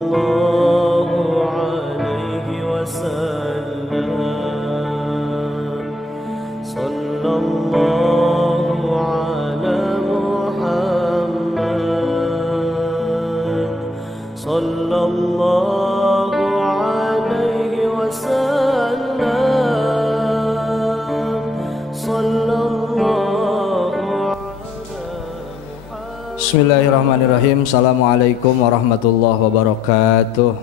الله عليه وسلم صلى الله على محمد صلى الله عليه وسلم صلى الله Bismillahirrahmanirrahim. Assalamualaikum warahmatullahi wabarakatuh.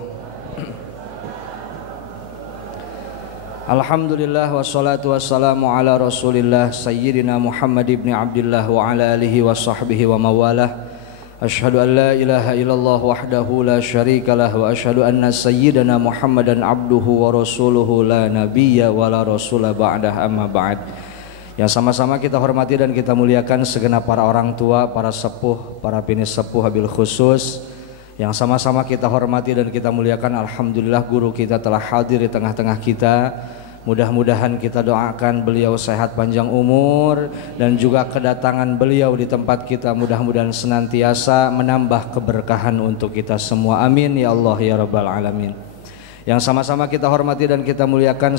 Alhamdulillah wassalatu wassalamu ala rasulillah Sayyidina Muhammad ibn Abdillah wa ala alihi wa sahbihi wa mawalah. Ashhadu an la ilaha illallah wahdahu la syarikalah wa ashhadu anna sayyidana Muhammadan abduhu wa rasuluhu la nabiyya wa la rasula ba'dah, amma ba'd. Yang sama-sama kita hormati dan kita muliakan segenap para orang tua, para sepuh, para bini sepuh wabil khusus. Yang sama-sama kita hormati dan kita muliakan, alhamdulillah guru kita telah hadir di tengah-tengah kita. Mudah-mudahan kita doakan beliau sehat panjang umur dan juga kedatangan beliau di tempat kita mudah-mudahan senantiasa menambah keberkahan untuk kita semua. Amin ya Allah ya Rabbal Alamin. Yang sama-sama kita hormati dan kita muliakan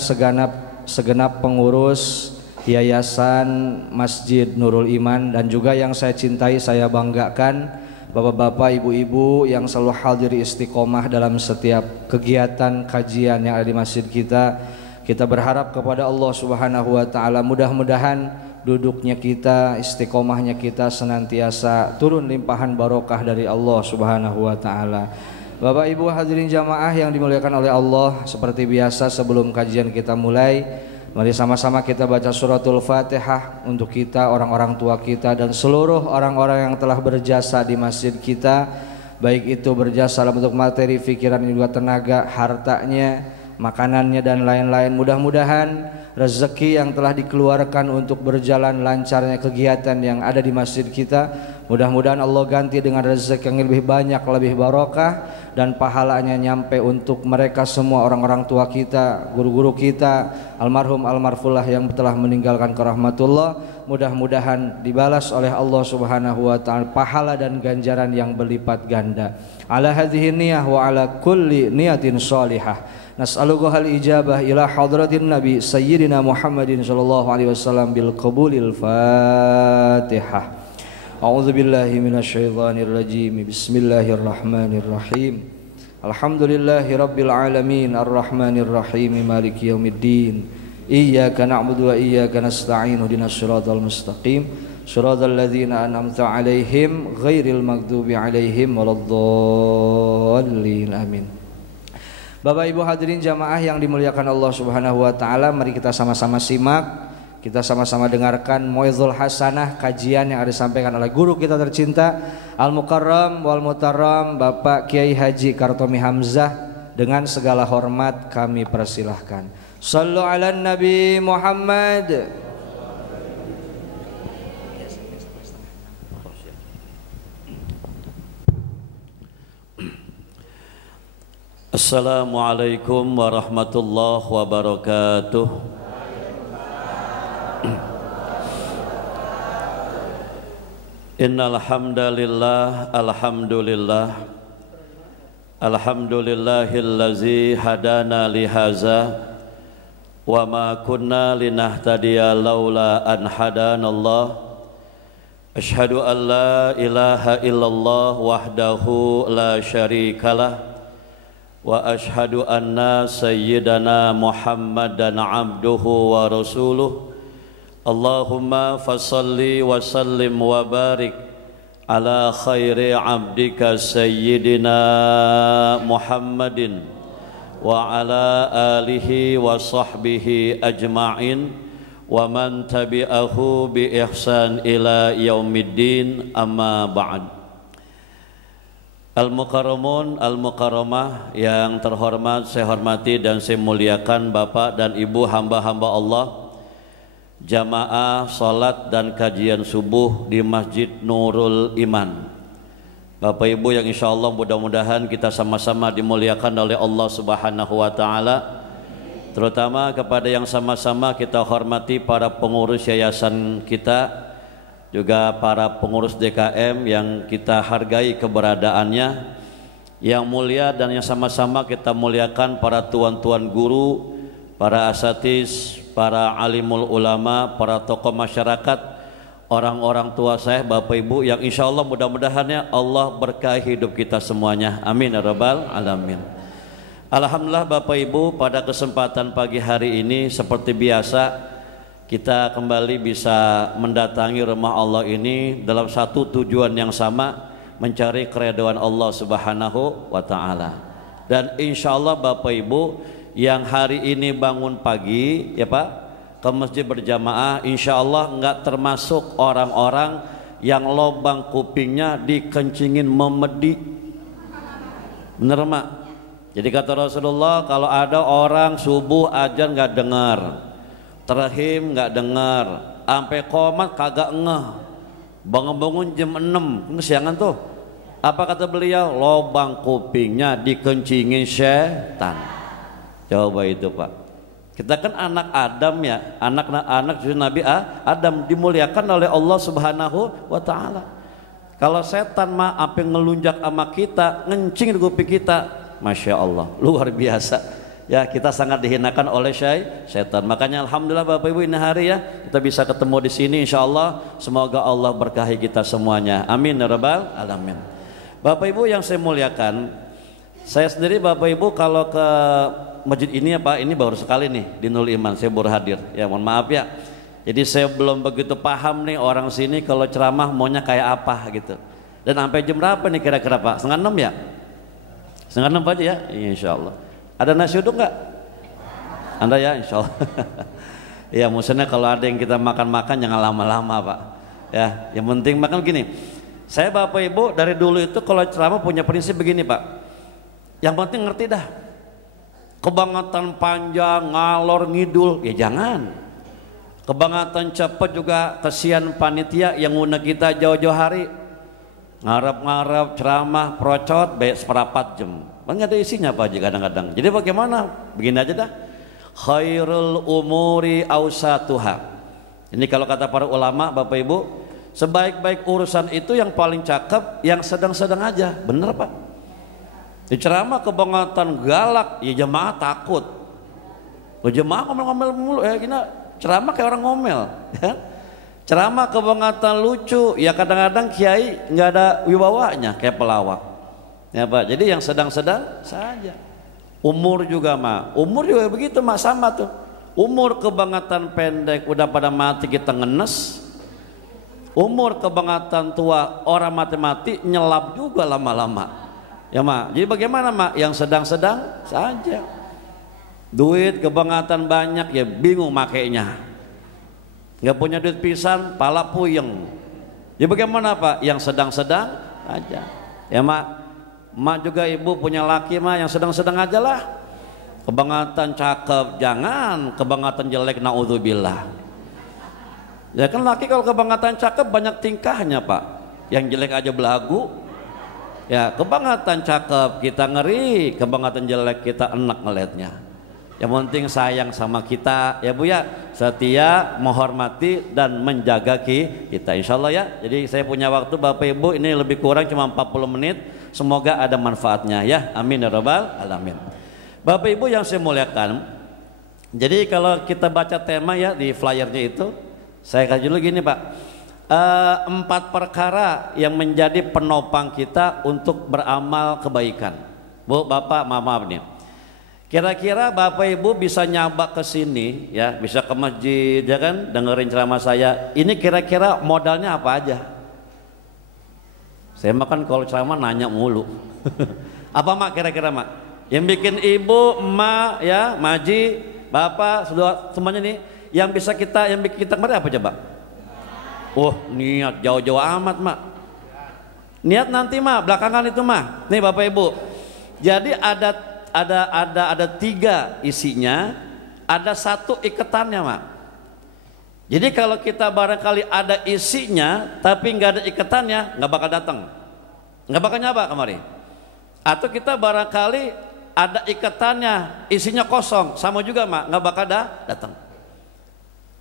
segenap pengurus Yayasan Masjid Nurul Iman, dan juga yang saya cintai, saya banggakan bapak-bapak, ibu-ibu yang selalu hadir istiqomah dalam setiap kegiatan kajian yang ada di masjid kita. Kita berharap kepada Allah Subhanahu wa taala mudah-mudahan duduknya kita, istiqomahnya kita senantiasa turun limpahan barokah dari Allah Subhanahu wa taala. Bapak Ibu hadirin jamaah yang dimuliakan oleh Allah, seperti biasa sebelum kajian kita mulai, mari sama-sama kita baca suratul Fatihah untuk kita, orang-orang tua kita, dan seluruh orang-orang yang telah berjasa di masjid kita, baik itu berjasa dalam bentuk materi, pikiran, juga tenaga, hartanya, makanannya, dan lain-lain. Mudah-mudahan rezeki yang telah dikeluarkan untuk berjalan lancarnya kegiatan yang ada di masjid kita, mudah-mudahan Allah ganti dengan rezeki yang lebih banyak, lebih barokah, dan pahalanya nyampe untuk mereka semua, orang-orang tua kita, guru-guru kita, almarhum almarfullah yang telah meninggalkan ke rahmatullah. Mudah-mudahan dibalas oleh Allah Subhanahu wa taala pahala dan ganjaran yang berlipat ganda. Ala hadhihi niyah wa ala kulli niyatin shalihah. Nas'aluka al-ijabah ila hadratin Nabi Sayyidina Muhammadin sallallahu alaihi wasallam bil qabulil Fatihah. A'udzu billahi minasyaitonir rajim. Bismillahirrahmanirrahim. Alhamdulillahi rabbil alamin arrahmanir rahim maliki yaumiddin. Iyyaka na'budu wa iyyaka nasta'in ihdinas siratal mustaqim. Shiratal ladzina an'amta 'alaihim ghairil maghdubi 'alaihim waladdallin. Amin. Bapak Ibu hadirin jamaah yang dimuliakan Allah Subhanahu wa taala, mari kita sama-sama simak, kita sama-sama dengarkan Mau'izul Hasanah, kajian yang ada disampaikan oleh guru kita tercinta Al-Mukarram wal Mutarram Bapak Kiai Haji Kartomi Hamzah. Dengan segala hormat kami persilahkan. Shallu ala Nabi Muhammad. Assalamualaikum warahmatullahi wabarakatuh. Innal hamdalillah, alhamdulillah, alhamdulillahillazi hadana lihaza wa ma kunna linahtadiya laula an hadanallah. Asyhadu an la ilaha illallah wahdahu la syarikalah wa ashhadu anna sayyidana Muhammadan abduhu wa rasuluh. Allahumma fasalli wa sallim wa barik ala khairi abdika sayyidina Muhammadin wa ala alihi wa sahbihi ajma'in wa man tabi'ahu bi ihsan ila yaumiddin, amma ba'd. Al-Mukarramun, Al-Mukarramah yang terhormat, saya hormati dan saya muliakan Bapak dan Ibu hamba-hamba Allah, jamaah salat dan kajian subuh di Masjid Nurul Iman. Bapak Ibu yang insya Allah mudah-mudahan kita sama-sama dimuliakan oleh Allah Subhanahu wa taala. Terutama kepada yang sama-sama kita hormati para pengurus yayasan kita, juga para pengurus DKM yang kita hargai keberadaannya, yang mulia dan yang sama-sama kita muliakan para tuan-tuan guru, para asatiz, para alimul ulama, para tokoh masyarakat, orang-orang tua saya, Bapak Ibu yang insya Allah mudah-mudahannya Allah berkahi hidup kita semuanya. Amin ya rabbal alamin. Alhamdulillah Bapak Ibu, pada kesempatan pagi hari ini seperti biasa kita kembali bisa mendatangi rumah Allah ini dalam satu tujuan yang sama, mencari keridhaan Allah Subhanahu wa taala. Dan insya Allah Bapak Ibu yang hari ini bangun pagi ya Pak ke masjid berjamaah, insya Allah enggak termasuk orang-orang yang lobang kupingnya dikencingin memedi. Bener Mak? Jadi kata Rasulullah, kalau ada orang subuh azan enggak dengar, terhim enggak dengar, sampai qomat kagak ngeh, bangun-bangun jam 6 kesiangan tuh, apa kata beliau? Lobang kupingnya dikencingin setan. Coba itu Pak, kita kan anak Adam ya, anak cucu Nabi Adam, dimuliakan oleh Allah Subhanahu wa taala. Kalau setan mah apa ngelunjak sama kita, ngencing di kuping kita, Masya Allah, luar biasa ya, kita sangat dihinakan oleh setan. Makanya alhamdulillah Bapak Ibu ini hari ya kita bisa ketemu di sini, insya Allah semoga Allah berkahi kita semuanya. Amin ya rabbal alamin. Bapak Ibu yang saya muliakan, saya sendiri Bapak Ibu kalau ke masjid ini ya Pak, ini baru sekali nih di Nurul Iman saya baru hadir ya, mohon maaf ya. Jadi saya belum begitu paham nih orang sini kalau ceramah maunya kayak apa gitu. Dan sampai jam berapa nih kira-kira Pak? 5:30 ya? 5:30 aja ya? Iya, insya Allah. Ada nasi uduk nggak? Anda ya insya Allah. Ya maksudnya kalau ada yang kita makan-makan jangan lama-lama Pak ya, yang penting makan gini. Saya Bapak Ibu dari dulu itu kalau ceramah punya prinsip begini Pak, yang penting ngerti dah, kebangetan panjang ngalor ngidul ya jangan, kebangetan cepet juga kesian panitia yang ngundang kita jauh-jauh hari, ngarep-ngarep ceramah procot baik seperempat jam, nggak ada isinya Pak Haji kadang-kadang. Jadi bagaimana? Begini aja dah, khairul umuri ausatuha. Ini kalau kata para ulama Bapak Ibu, sebaik-baik urusan itu yang paling cakep yang sedang-sedang aja. Bener Pak? Di ceramah kebangetan galak ya jemaah takut, jemaah ngomel-ngomel mulu ya, gini ceramah kayak orang ngomel ya. Ceramah kebangetan lucu ya, kadang-kadang kiai nggak ada wibawanya kayak pelawak ya Pak. Jadi yang sedang-sedang saja. Umur juga Mak, umur juga begitu Mak, sama tuh. Umur kebangetan pendek udah pada mati kita ngenes, umur kebangetan tua orang mati-mati nyelap juga lama-lama ya Mak. Jadi bagaimana Mak? Yang sedang-sedang saja. Duit kebangetan banyak ya bingung makainya, nggak punya duit pisan pala puyeng. Jadi bagaimana Pak? Yang sedang-sedang aja ya Mak. Mak juga ibu punya laki Mak, yang sedang-sedang aja lah. Kebangetan cakep jangan, kebangetan jelek naudzubillah. Ya kan laki kalau kebangetan cakep banyak tingkahnya Pak, yang jelek aja belagu ya. Kebangetan cakep kita ngeri, kebangetan jelek kita enak ngelihatnya. Yang penting sayang sama kita ya Bu ya, setia menghormati dan menjaga kita insya Allah ya. Jadi saya punya waktu Bapak Ibu ini lebih kurang cuma 40 menit, semoga ada manfaatnya ya, amin ya rabbal alamin. Bapak Ibu yang saya muliakan, jadi kalau kita baca tema ya di flyernya itu, saya kasih dulu gini Pak, 4 perkara yang menjadi penopang kita untuk beramal kebaikan. Bu, Bapak, maaf nih, kira-kira Bapak Ibu bisa nyabak ke sini ya, bisa ke masjid ya kan, dengerin ceramah saya. Ini kira-kira modalnya apa aja? Saya makan kalau ceramah nanya mulu. Apa Mak kira-kira Mak? Yang bikin ibu, emak ya, maji, bapak, sudah semuanya nih, yang bisa kita, yang bikin kita kemarin apa coba? Oh niat jauh-jauh amat Mak. Niat nanti Mak, belakangan itu Mak. Nih Bapak Ibu. Jadi ada 3 isinya, ada 1 ikatannya Mak. Jadi kalau kita barangkali ada isinya tapi nggak ada ikatannya, nggak bakal datang, nggak bakal nyaba kemari. Atau kita barangkali ada ikatannya, isinya kosong, sama juga Mak, nggak bakal datang.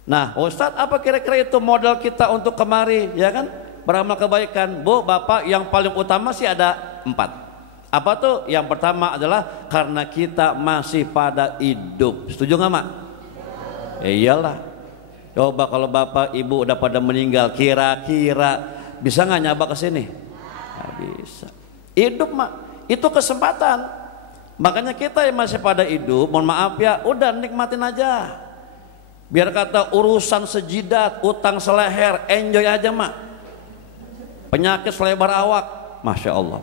Nah Ustadz, apa kira-kira itu modal kita untuk kemari ya kan, beramal kebaikan? Bu, Bapak, yang paling utama sih ada 4. Apa tuh? Yang pertama adalah karena kita masih pada hidup. Setuju nggak mak? Iyalah. Coba kalau bapak ibu udah pada meninggal, kira-kira bisa nggak nyaba ke sini? Nggak bisa. Hidup mak, itu kesempatan. Makanya kita yang masih pada hidup, mohon maaf ya, udah nikmatin aja. Biar kata urusan sejidat, utang seleher, enjoy aja mak. Penyakit selebar awak, masya Allah.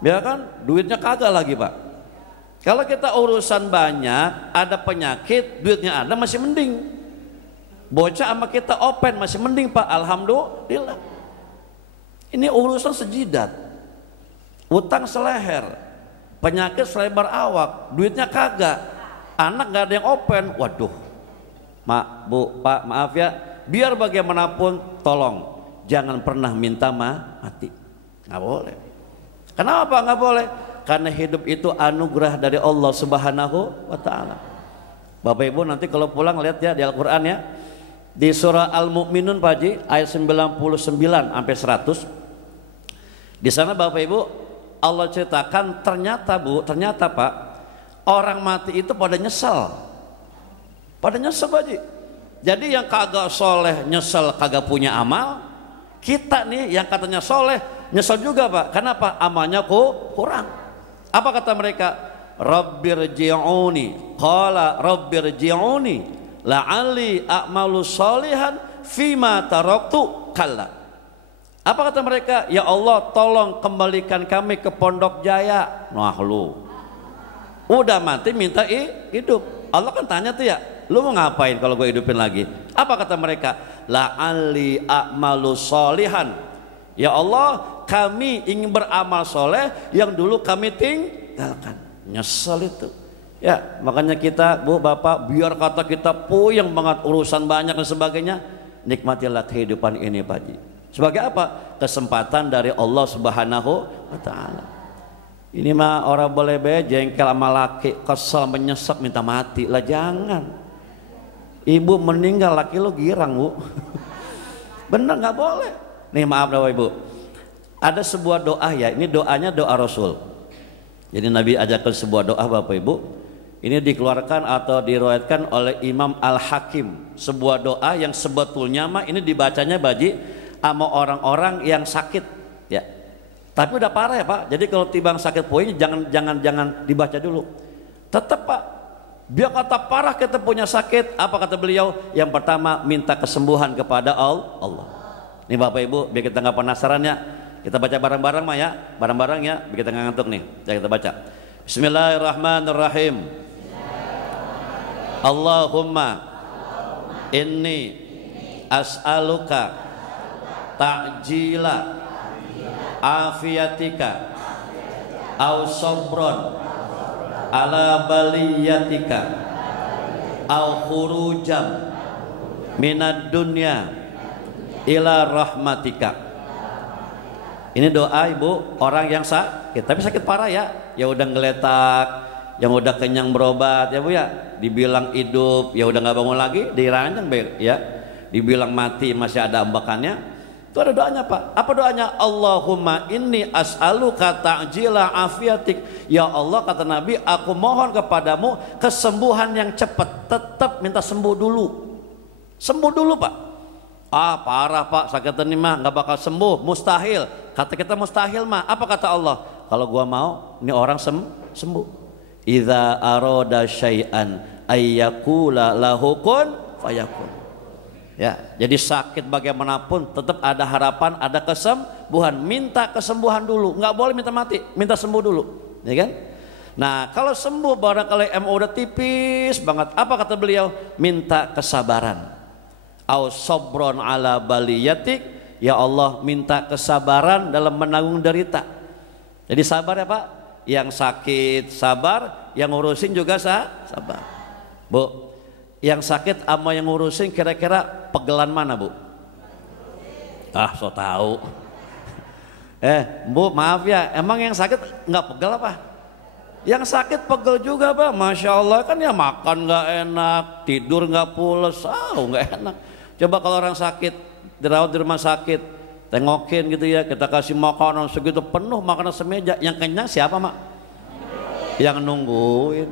Ya kan, duitnya kagak lagi pak. Kalau kita urusan banyak, ada penyakit, duitnya ada, masih mending. Bocah sama kita open masih mending pak, alhamdulillah. Ini urusan sejidat, utang seleher, penyakit selebar awak, duitnya kagak, anak gak ada yang open. Waduh, mak, bu, pak, maaf ya, biar bagaimanapun tolong jangan pernah minta mati, nggak boleh. Kenapa nggak boleh? Karena hidup itu anugerah dari Allah Subhanahu wa Ta'ala. Bapak Ibu nanti kalau pulang lihat ya di Al-Quran ya, di surah Al-Mu'minun Pak Haji ayat 99 sampai 100. Di sana Bapak Ibu Allah ceritakan ternyata bu, ternyata Pak, orang mati itu pada nyesal. Pada nyesal Pak Haji. Jadi yang kagak soleh nyesel kagak punya amal, kita nih yang katanya soleh nyesel juga Pak. Kenapa? Amalnya kurang. Apa kata mereka? Rabbirji'uni, qala rabbirji'uni la'alli a'malu sholihan fima taraktu kalla. Apa kata mereka? Ya Allah tolong kembalikan kami ke Pondok Jaya. Nah lu udah mati minta hidup. Allah kan tanya tuh ya, lu mau ngapain kalau gue hidupin lagi? Apa kata mereka? La'alli a'malu sholihan. Ya Allah kami ingin beramal soleh yang dulu kami tinggalkan. Nyesel itu ya. Makanya kita bu bapak, biar kata kita puyeng banget urusan banyak dan sebagainya, nikmatilah kehidupan ini Pak Haji. Sebagai apa? Kesempatan dari Allah Subhanahu wa Ta'ala. Ini mah orang boleh jengkel sama laki, kesel, menyesek, minta mati lah, jangan. Ibu meninggal laki lo girang bu. Bener nggak boleh. Nih maaf Bapak Ibu, ada sebuah doa ya, ini doanya doa Rasul. Jadi Nabi ajarkan sebuah doa Bapak Ibu. Ini dikeluarkan atau diriwayatkan oleh Imam Al-Hakim. Sebuah doa yang sebetulnya mah ini dibacanya Baji sama orang-orang yang sakit ya. Tapi udah parah ya Pak. Jadi kalau tibang sakit poin jangan dibaca dulu. Tetap Pak, biar kata parah kita punya sakit, apa kata beliau? Yang pertama minta kesembuhan kepada Allah. Nih Bapak Ibu, biar kita nggak penasaran ya, kita baca bareng-bareng mah ya, bareng-bareng ya, biar kita nggak ngantuk nih. Ya kita baca. Bismillahirrahmanirrahim. Allahumma inni as'aluka ta'jila afiyatika au sabron ala baliyatika au khurujam minad dunya ila rahmatika. Ini doa ibu orang yang sakit, tapi sakit parah ya, ya udah ngeletak, yang udah kenyang berobat ya bu ya, dibilang hidup ya udah nggak bangun lagi, diranjang ya, dibilang mati masih ada ambakannya. Itu ada doanya Pak. Apa doanya? Allahumma inni as'aluka ta'jila afiyatik. Ya Allah kata Nabi, aku mohon kepadamu kesembuhan yang cepat. Tetap minta sembuh dulu. Sembuh dulu Pak. Ah parah Pak, sakit ini mah nggak bakal sembuh, mustahil. Kata kita mustahil mah, apa kata Allah? Kalau gua mau, ini orang sembuh. Idza arada syai'an ayyakula lahu kun fayakun. Ya, jadi sakit bagaimanapun tetap ada harapan, ada kesembuhan. Minta kesembuhan dulu, nggak boleh minta mati, minta sembuh dulu, ya kan? Nah kalau sembuh barangkali MO udah tipis banget, apa kata beliau? Minta kesabaran. Au sabron ala baliyatik, ya Allah minta kesabaran dalam menanggung derita. Jadi sabar ya Pak, yang sakit sabar, yang ngurusin juga sabar. Bu, yang sakit sama yang ngurusin kira-kira pegelan mana Bu? Ah so tahu. Bu maaf ya, emang yang sakit nggak pegel apa? Yang sakit pegel juga Pak, Masya Allah kan ya, makan nggak enak, tidur nggak pules, nggak enak. Coba kalau orang sakit dirawat di rumah sakit, tengokin gitu ya, kita kasih makanan segitu penuh, makanan semeja, yang kenyang siapa mak? Yang nungguin.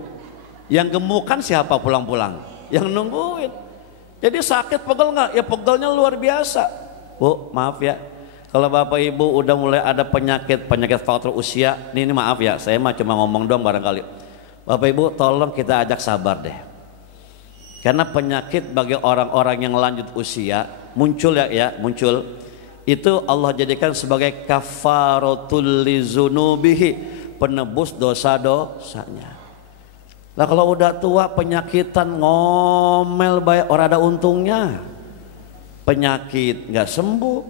Yang gemukan siapa pulang-pulang? Yang nungguin. Jadi sakit pegel nggak? Ya pegelnya luar biasa. Bu, maaf ya, kalau bapak ibu udah mulai ada penyakit faktor usia, ini maaf ya, saya mah cuma ngomong doang barangkali. Bapak ibu tolong kita ajak sabar deh. Karena penyakit bagi orang-orang yang lanjut usia muncul muncul. Itu Allah jadikan sebagai kafaratul lizunubihi, penebus dosa-dosanya. Nah kalau udah tua penyakitan ngomel baik orang ada untungnya. Penyakit nggak sembuh,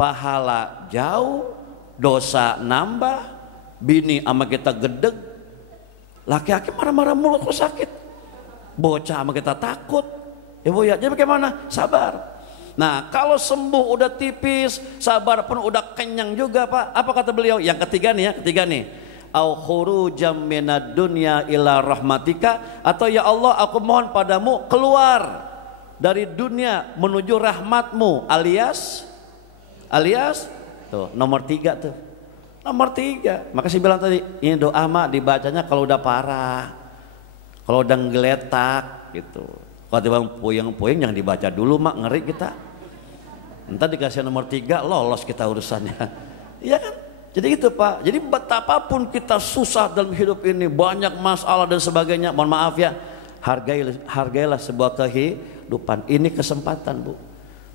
pahala jauh, dosa nambah, bini sama kita gedeg, laki-laki marah-marah mulu kok sakit, bocah sama kita takut, ibu ya. Jadi bagaimana? Sabar. Nah kalau sembuh udah tipis, sabar pun udah kenyang juga pak. Apa kata beliau? Yang ketiga nih, au khurujam minad dunya ila rahmatika, atau ya Allah aku mohon padamu keluar dari dunia menuju rahmatmu, alias tuh nomor 3 tuh, nomor 3. Makasih bilang tadi ini doa mak dibacanya kalau udah parah, kalau udah ngeletak gitu. Kalau tiba puyeng-puyeng jangan dibaca dulu mak, ngeri kita. Entar dikasih nomor 3 lolos kita urusannya. Iya kan? Jadi gitu pak. Jadi betapapun kita susah dalam hidup ini, banyak masalah dan sebagainya, mohon maaf ya, hargailah sebuah kehidupan. Ini kesempatan bu.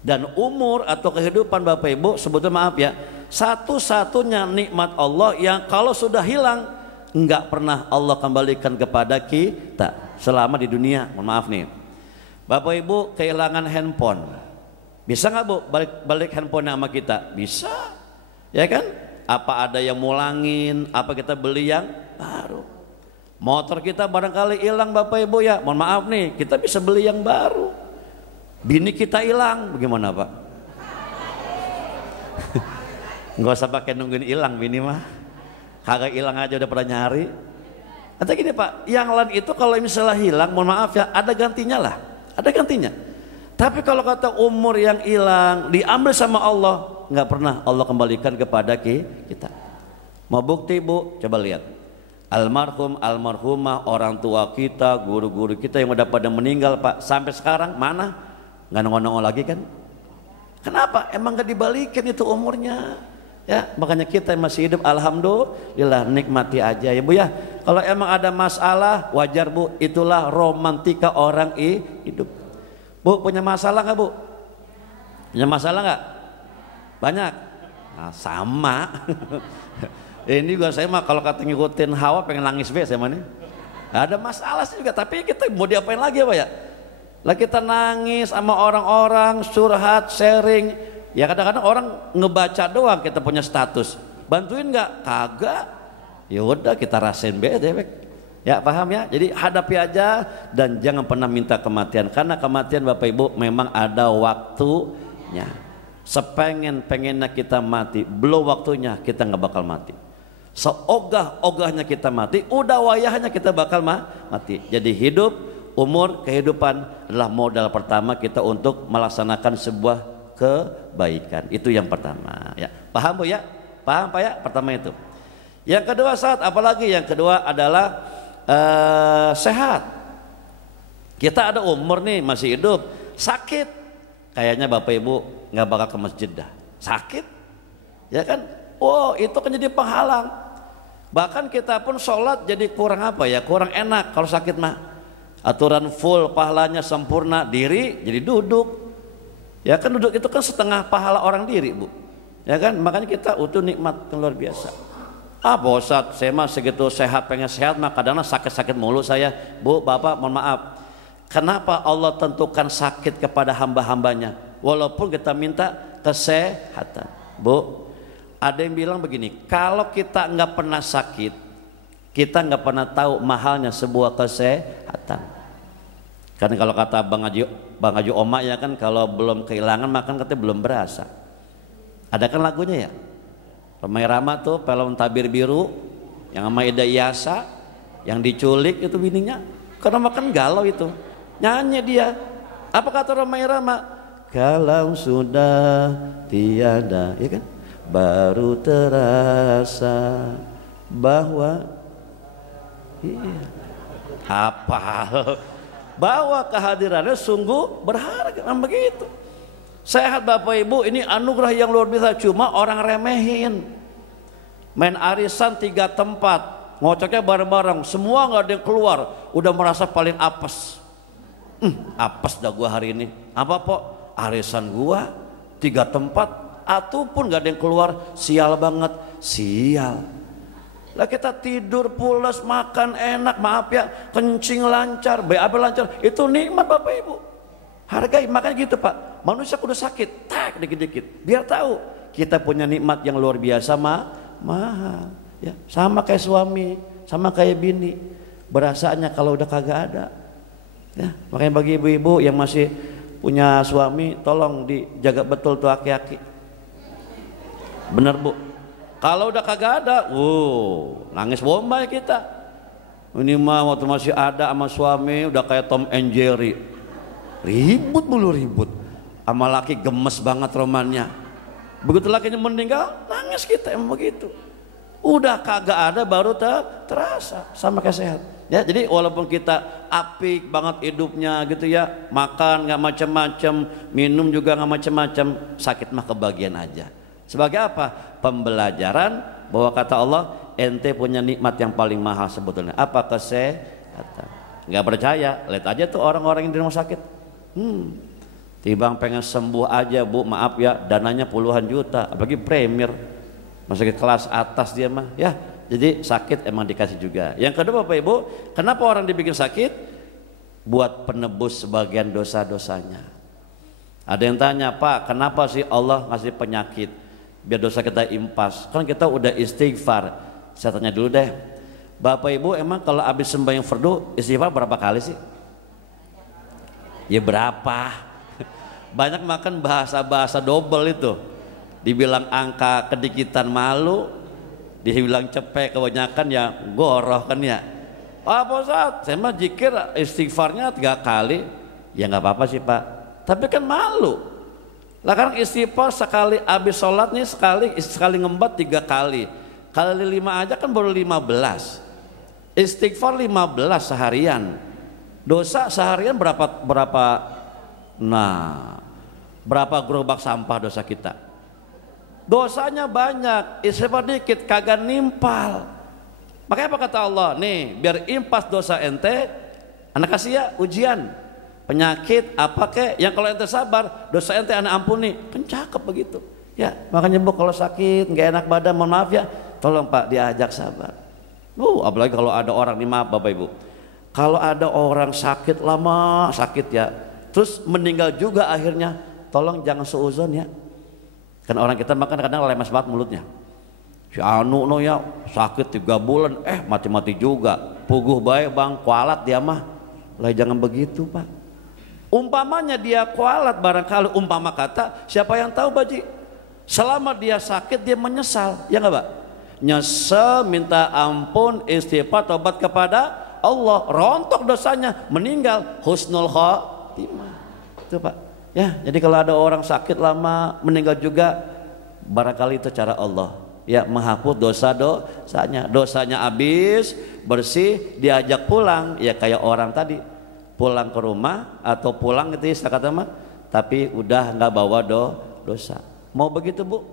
Dan umur atau kehidupan bapak ibu sebetulnya maaf ya, satu-satunya nikmat Allah yang kalau sudah hilang nggak pernah Allah kembalikan kepada kita selama di dunia. Mohon maaf nih, bapak ibu kehilangan handphone, bisa nggak bu balik handphone sama kita? Bisa, ya kan? Apa ada yang mulangin? Apa kita beli yang baru? Motor kita barangkali hilang bapak ibu ya, mohon maaf nih, kita bisa beli yang baru. Bini kita hilang, bagaimana pak? Nggak usah pakai nungguin hilang bini mah, kagak hilang aja udah pernah nyari. Nanti gini pak, yang lain itu kalau misalnya hilang, mohon maaf ya, ada gantinya lah, ada gantinya. Tapi kalau kata umur yang hilang diambil sama Allah, nggak pernah Allah kembalikan kepada kita. Mau bukti bu? Coba lihat. Almarhum, almarhumah, orang tua kita, guru-guru kita yang udah pada meninggal pak, sampai sekarang mana? Nggak nongol-nongol lagi kan? Kenapa? Emang nggak dibalikin itu umurnya? Ya, makanya kita yang masih hidup, alhamdulillah, nikmati aja ya bu ya. Kalau emang ada masalah, wajar bu, itulah romantika orang hidup. Bu punya masalah nggak bu? Punya masalah nggak? Banyak. Nah, sama. Ini juga saya mah kalau kata ngikutin hawa pengen nangis be saya mah nih. Ada masalah sih juga, tapi kita mau diapain lagi ya pak ya? Lah kita nangis sama orang-orang, curhat, sharing. Ya kadang-kadang orang ngebaca doang kita punya status. Bantuin nggak? Kagak. Ya udah kita rasain be deh. Ya paham ya? Jadi hadapi aja dan jangan pernah minta kematian, karena kematian bapak ibu memang ada waktunya. Sepengen-pengennya kita mati, belum waktunya kita nggak bakal mati. Seogah-ogahnya kita mati, udah wayahnya kita bakal mati. Jadi hidup, umur, kehidupan adalah modal pertama kita untuk melaksanakan sebuah kebaikan. Itu yang pertama ya. Paham bu ya? Paham pak ya? Pertama itu. Yang kedua saat apalagi? Yang kedua adalah sehat. Kita ada umur nih, masih hidup, sakit, kayaknya bapak ibu nggak bakal ke masjid dah. Sakit ya kan? Oh itu kan jadi penghalang. Bahkan kita pun sholat jadi kurang apa ya, kurang enak kalau sakit mah. Aturan full, pahalanya sempurna, diri jadi duduk. Ya kan duduk itu kan setengah pahala orang diri bu. Ya kan, makanya kita utuh nikmat yang luar biasa. Ah bosat, saya mah segitu sehat, pengen sehat mah kadang-kadang sakit-sakit mulu saya. Bu, bapak mohon maaf, kenapa Allah tentukan sakit kepada hamba-hambanya walaupun kita minta kesehatan? Bu, ada yang bilang begini, kalau kita nggak pernah sakit, kita nggak pernah tahu mahalnya sebuah kesehatan. Kan kalau kata Bang Haji Oma ya kan, kalau belum kehilangan makan katanya belum berasa. Ada kan lagunya ya? Romai Rama tuh film Tabir Biru yang sama Ida Iyasa yang diculik itu bininya karena makan galau itu, nyanyi dia. Apa kata Romai Rama? kalau sudah tiada, ya kan? Baru terasa bahwa iya, hafal bahwa kehadirannya sungguh berharga. Kan begitu. Sehat Bapak Ibu, ini anugerah yang luar biasa, cuma orang remehin. Main arisan 3 tempat, ngocoknya bareng-bareng, semua nggak ada yang keluar, udah merasa paling apes. Apes dah gua hari ini. Apa Pok? Arisan gua 3 tempat, atuh pun nggak ada yang keluar, sial banget, sial. Lah kita tidur pulas, makan enak, maaf ya, kencing lancar, BAB lancar, itu nikmat Bapak Ibu. Hargai, makanya gitu Pak. Manusia kudu sakit, tak dikit-dikit, biar tahu kita punya nikmat yang luar biasa mahal. Ya, sama kayak suami, sama kayak bini, berasanya kalau udah kagak ada. Ya, makanya bagi ibu-ibu yang masih punya suami, tolong dijaga betul tuh aki-aki. Bener Bu, kalau udah kagak ada, nangis bombay kita. Ini mah waktu masih ada sama suami udah kayak Tom and Jerry, ribut mulu ribut, sama laki gemes banget romannya. Begitu lakinya meninggal, nangis kita, emang begitu. Udah kagak ada baru terasa, sama kayak sehat. Ya, jadi walaupun kita apik banget hidupnya gitu ya, makan nggak macam-macam, minum juga nggak macam-macam, sakit mah kebagian aja. Sebagai apa? Pembelajaran bahwa kata Allah, ente punya nikmat yang paling mahal sebetulnya. Apa? Kesehatan. Nggak percaya? Lihat aja tuh orang-orang yang di rumah sakit. Timbang pengen sembuh aja Bu, maaf ya, dananya puluhan juta, apalagi premier, masuk ke kelas atas dia mah ya. Jadi sakit emang dikasih juga. Yang kedua Bapak Ibu, kenapa orang dibikin sakit? Buat penebus sebagian dosa-dosanya. Ada yang tanya, Pak, kenapa sih Allah ngasih penyakit biar dosa kita impas? Kan kita udah istighfar. Saya tanya dulu deh, Bapak Ibu, emang kalau habis sembahyang fardu istighfar berapa kali sih? Ya berapa? Banyak makan bahasa-bahasa double itu. Dibilang angka kedikitan malu, dibilang cepet kebanyakan ya goroh kan ya. Pak Ustaz, saya mah zikir istighfarnya 3 kali. Ya nggak apa-apa sih Pak, tapi kan malu. Lah kan istighfar sekali habis sholat nih, sekali ngembat 3 kali. Kali 5 aja kan baru 15. Istighfar 15 seharian. Dosa seharian berapa? Nah, berapa gerobak sampah dosa kita? Dosanya banyak, istighfar dikit kagak nimpal. Makanya apa kata Allah? Nih, biar impas dosa ente, anak kasih ya ujian. Penyakit apa kek yang kalau ente sabar, dosa ente anak ampuni. Kan cakep begitu. Ya, makanya Bu kalau sakit, nggak enak badan, mohon maaf ya, tolong Pak diajak sabar. Apalagi kalau ada orang nih, maaf Bapak Ibu. Kalau ada orang sakit lama, sakit ya, terus meninggal juga akhirnya, tolong jangan seuzon ya. Kan orang kita makan kadang lemes banget mulutnya. Si anu no ya sakit 3 bulan, mati-mati juga. Puguh baik bang, kualat dia mah. Lah jangan begitu Pak. Umpamanya dia kualat barangkali, umpama kata, siapa yang tahu Baji? Selama dia sakit dia menyesal, ya nggak Pak? Nyesel, minta ampun, istighfar, tobat kepada Allah, rontok dosanya, meninggal husnul khotimah. Itu Pak. Ya, jadi kalau ada orang sakit lama meninggal juga, barangkali itu cara Allah ya menghapus dosanya. Dosanya habis, bersih, diajak pulang ya kayak orang tadi pulang ke rumah atau pulang gitu ya kata mah, tapi udah nggak bawa dosa. Mau begitu Bu?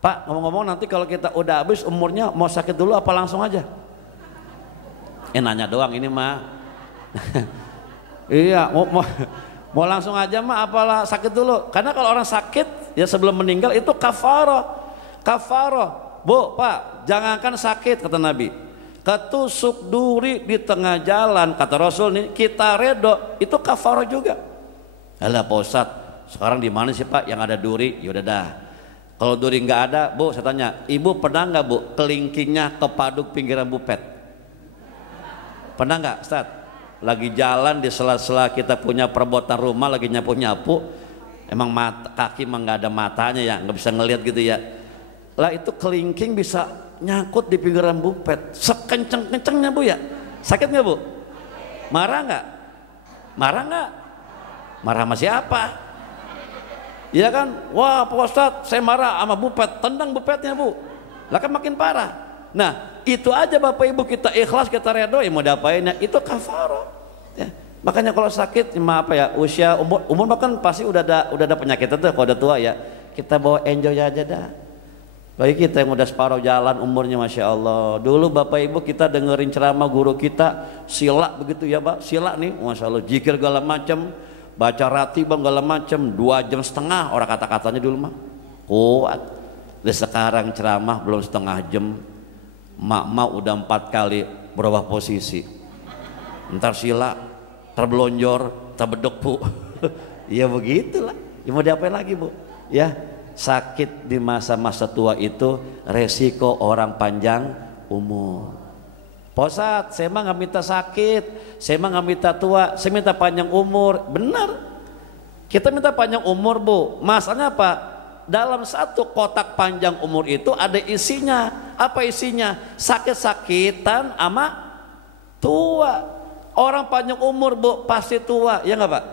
Pak, ngomong-ngomong nanti kalau kita udah habis umurnya mau sakit dulu apa langsung aja? Nanya doang ini mah. Iya, mau langsung aja mah apalah sakit dulu. Karena kalau orang sakit ya sebelum meninggal itu kafarah. Bu, Pak, jangankan sakit kata Nabi. Ketusuk duri di tengah jalan kata Rasul nih, kita redo itu kafarah juga. Alah Pak Ustadz, sekarang di mana sih Pak yang ada duri? Yaudah dah. Kalau duri nggak ada, Bu, saya tanya, Ibu pernah nggak Bu kelingkingnya kepaduk pinggiran bupet? Pernah nggak, Ustadz? Lagi jalan di sela-sela kita punya perabotan rumah, lagi nyapu-nyapu, emang kaki emang nggak ada matanya ya, nggak bisa ngelihat gitu ya. Lah itu kelingking bisa nyangkut di pinggiran bupet, sekenceng-kencengnya Bu ya. Sakit nggak Bu? Marah nggak? Marah nggak? Marah sama siapa? Iya kan? Wah Pak Ustadz saya marah sama bupet, tendang bupetnya Bu. Lah kan makin parah. Nah itu aja Bapak Ibu, kita ikhlas, kita redho, ya mau diapain ya, itu kafarah ya. Makanya kalau sakit apa ya, usia umur bahkan pasti udah ada penyakit itu kalau udah tua ya, kita bawa enjoy aja dah. Bagi kita yang udah separuh jalan umurnya, Masya Allah. Dulu Bapak Ibu kita dengerin ceramah guru kita, sila begitu ya Pak, sila nih Masya Allah, zikir segala macam, baca ratibah segala macam, 2,5 jam orang kata-katanya dulu mah kuat. Dan sekarang ceramah belum setengah jam, mak udah 4 kali berubah posisi, ntar sila, terbelonjor, terbedok Bu. Ya begitulah, ya mau diapain lagi Bu ya. Sakit di masa-masa tua itu resiko orang panjang umur. Posat, saya mah nggak minta sakit, saya mah nggak minta tua, saya minta panjang umur. Benar, kita minta panjang umur Bu. Masalahnya apa? Dalam satu kotak panjang umur itu ada isinya. Apa isinya? Sakit-sakitan sama tua. Orang panjang umur Bu pasti tua, ya nggak Pak?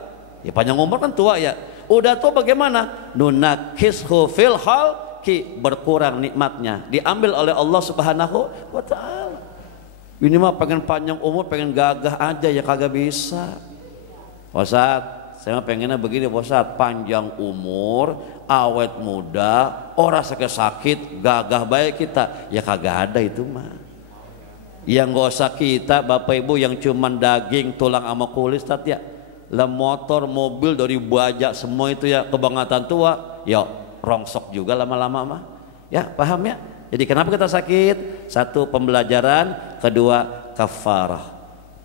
Ya panjang umur kan tua ya. Udah tua bagaimana? Nunakishu fil halki, berkurang nikmatnya, diambil oleh Allah Subhanahu wa ta'ala. Ini mah pengen panjang umur, pengen gagah aja ya kagak bisa. Ustaz, saya mah pengennya begini Ustaz, panjang umur, awet muda, orang sakit-sakit, gagah baik kita. Ya kagak ada itu mah. Yang gak usah kita Bapak Ibu yang cuman daging, tulang sama kulit Ustaz ya. Lah motor, mobil dari bajak semua itu ya, kebangatan tua, ya rongsok juga lama-lama mah. Ya paham ya? Jadi kenapa kita sakit? Satu, pembelajaran, kedua, kafarah,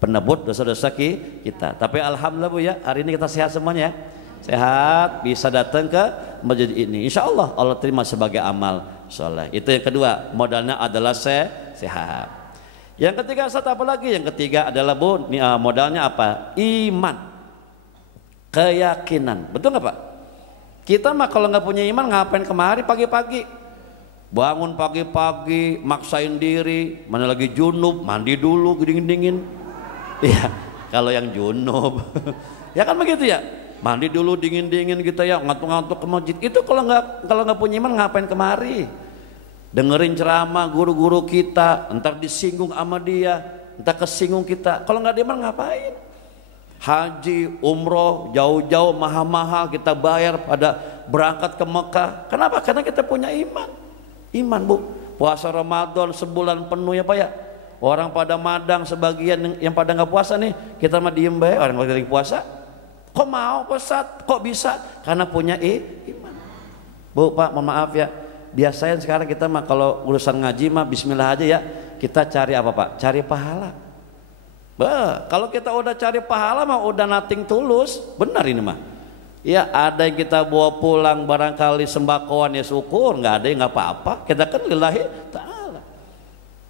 penebut dosa-dosa kita. Tapi alhamdulillah Bu ya, hari ini kita sehat semuanya ya. Sehat, bisa datang ke masjid ini. Insya Allah Allah terima sebagai amal soleh. Itu yang kedua, modalnya adalah sehat. Yang ketiga Ustaz apa lagi? Yang ketiga adalah Bu, modalnya apa? Iman, keyakinan. Betul nggak Pak? Kita mah kalau nggak punya iman ngapain kemari pagi-pagi? Bangun pagi-pagi, maksain diri, mana lagi junub, mandi dulu dingin-dingin. Iya, kalau yang junub ya kan begitu ya, mandi dulu dingin-dingin gitu ya, ngantuk-ngantuk ke masjid. Itu kalau nggak punya iman ngapain kemari? Dengerin ceramah guru-guru kita, entar disinggung sama dia, entar kesinggung kita. Kalau nggak ada iman ngapain? Haji, umroh, jauh-jauh mahal-mahal kita bayar pada berangkat ke Mekah. Kenapa? Karena kita punya iman. Iman Bu. Puasa Ramadan sebulan penuh ya Pak ya. Orang pada madang, sebagian yang pada nggak puasa nih, kita mah diem bae, orang lagi puasa. Kok mau Ustaz? Kok bisa? Karena punya iman. Bu Pak, mohon maaf ya. Biasanya sekarang kita mah kalau urusan ngaji mah bismillah aja ya. Kita cari apa Pak? Cari pahala. Kalau kita udah cari pahala mah udah nothing tulus. Benar ini mah. Ya ada yang kita bawa pulang barangkali sembakoan ya syukur, nggak ada yang nggak apa-apa. Kita kan lillahi ta'ala.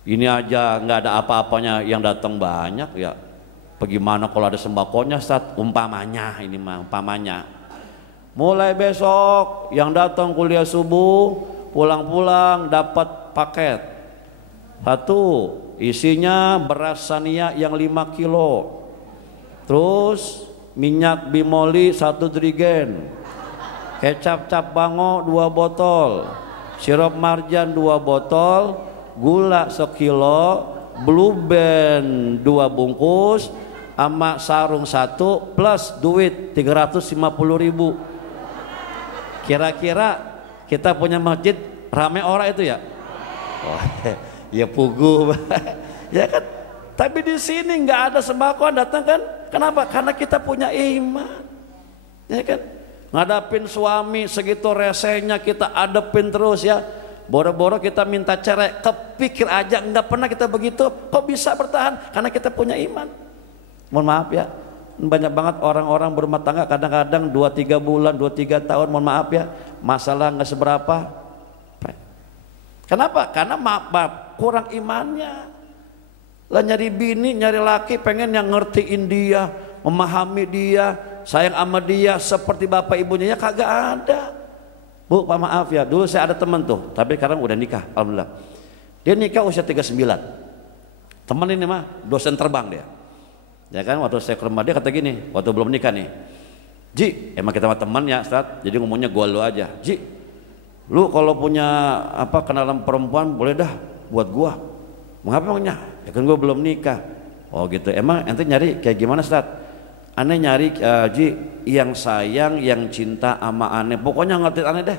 Ini aja nggak ada apa-apanya yang datang banyak ya. Bagaimana kalau ada sembakonya Ustaz? Umpamanya ini mah umpamanya. Mulai besok yang datang kuliah subuh pulang-pulang dapat paket. Satu, isinya beras Sania yang 5 kilo, terus minyak bimoli 1 jerigen, kecap cap bango 2 botol, sirup marjan 2 botol, gula 1 kilo, blue band 2 bungkus, sama sarung 1 plus duit 350.000. Kira-kira kita punya masjid rame orang itu ya? Oh, ya pugu ya kan. Tapi di sini nggak ada sembakoan datang kan? Kenapa? Karena kita punya iman, ya kan. Ngadapin suami segitu resenya kita adepin terus ya. Boro-boro kita minta cerai, kepikir aja nggak pernah kita begitu. Kok bisa bertahan? Karena kita punya iman. Mohon maaf ya, banyak banget orang-orang berumah tangga kadang-kadang 2-3 bulan, 2-3 tahun, mohon maaf ya, masalah nggak seberapa. Kenapa? Karena maaf, kurang imannya. Lah nyari bini, nyari laki, pengen yang ngertiin dia, memahami dia, sayang sama dia seperti bapak ibunya, ya kagak ada. Bu, Pak maaf ya, dulu saya ada teman tuh, tapi sekarang udah nikah, alhamdulillah. Dia nikah usia 39. Teman ini mah dosen terbang dia. Ya kan, waktu saya ke rumah dia kata gini, waktu belum nikah nih. Ji, emang kita sama teman ya Ustaz, jadi ngomongnya gua lu aja. Ji, lu kalau punya apa kenalan perempuan boleh dah buat gua. Mengapa emangnya? Ya kan gua belum nikah. Oh gitu. Emang ente nyari kayak gimana Ustaz? Aneh nyari Ji yang sayang, yang cinta sama aneh. Pokoknya ngerti aneh deh.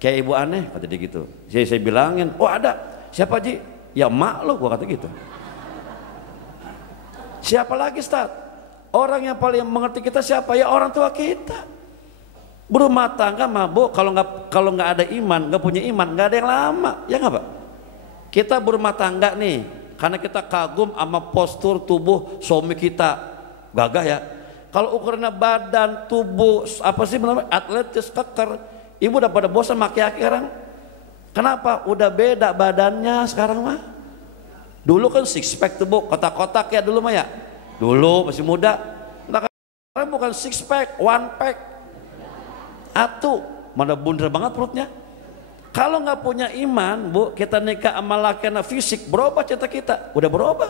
Kayak ibu aneh kata dia gitu. Saya bilangin, oh ada. Siapa Ji? Ya mak lu, gua kata gitu. Siapa lagi Ustaz? Orang yang paling mengerti kita siapa? Ya orang tua kita. Berumah tangga mabuk, kalau nggak ada iman, nggak punya iman, nggak ada yang lama, ya nggak Pak? Kita berumah tangga nih, karena kita kagum sama postur tubuh suami kita, gagah ya. Kalau ukurannya badan, tubuh, apa sih namanya, atletis, keker, ibu udah pada bosan maki-maki sekarang. Kenapa? Udah beda badannya sekarang mah. Dulu kan six pack tuh Bu, kotak-kotak ya dulu mah ya. Dulu masih muda, sekarang bukan six pack, one pack, atu, mana bundar banget perutnya. Kalau nggak punya iman, Bu, kita nikah sama laki fisik, berubah cinta kita, udah berubah,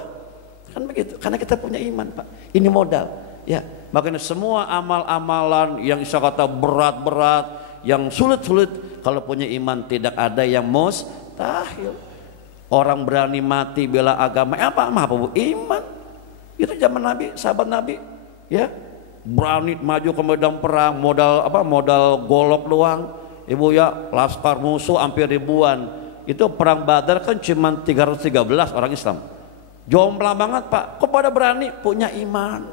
kan begitu. Karena kita punya iman, Pak. Ini modal, ya. Makanya semua amal-amalan yang insya kata berat-berat, yang sulit-sulit, kalau punya iman tidak ada yang mustahil. Orang berani mati bela agama, apa Bu? Iman. Itu zaman Nabi, sahabat Nabi, ya berani maju ke medan perang, modal golok doang, ibu ya, laskar musuh hampir ribuan. Itu perang Badar kan cuma 313 orang Islam, jomplang banget Pak. Kok pada berani? Punya iman,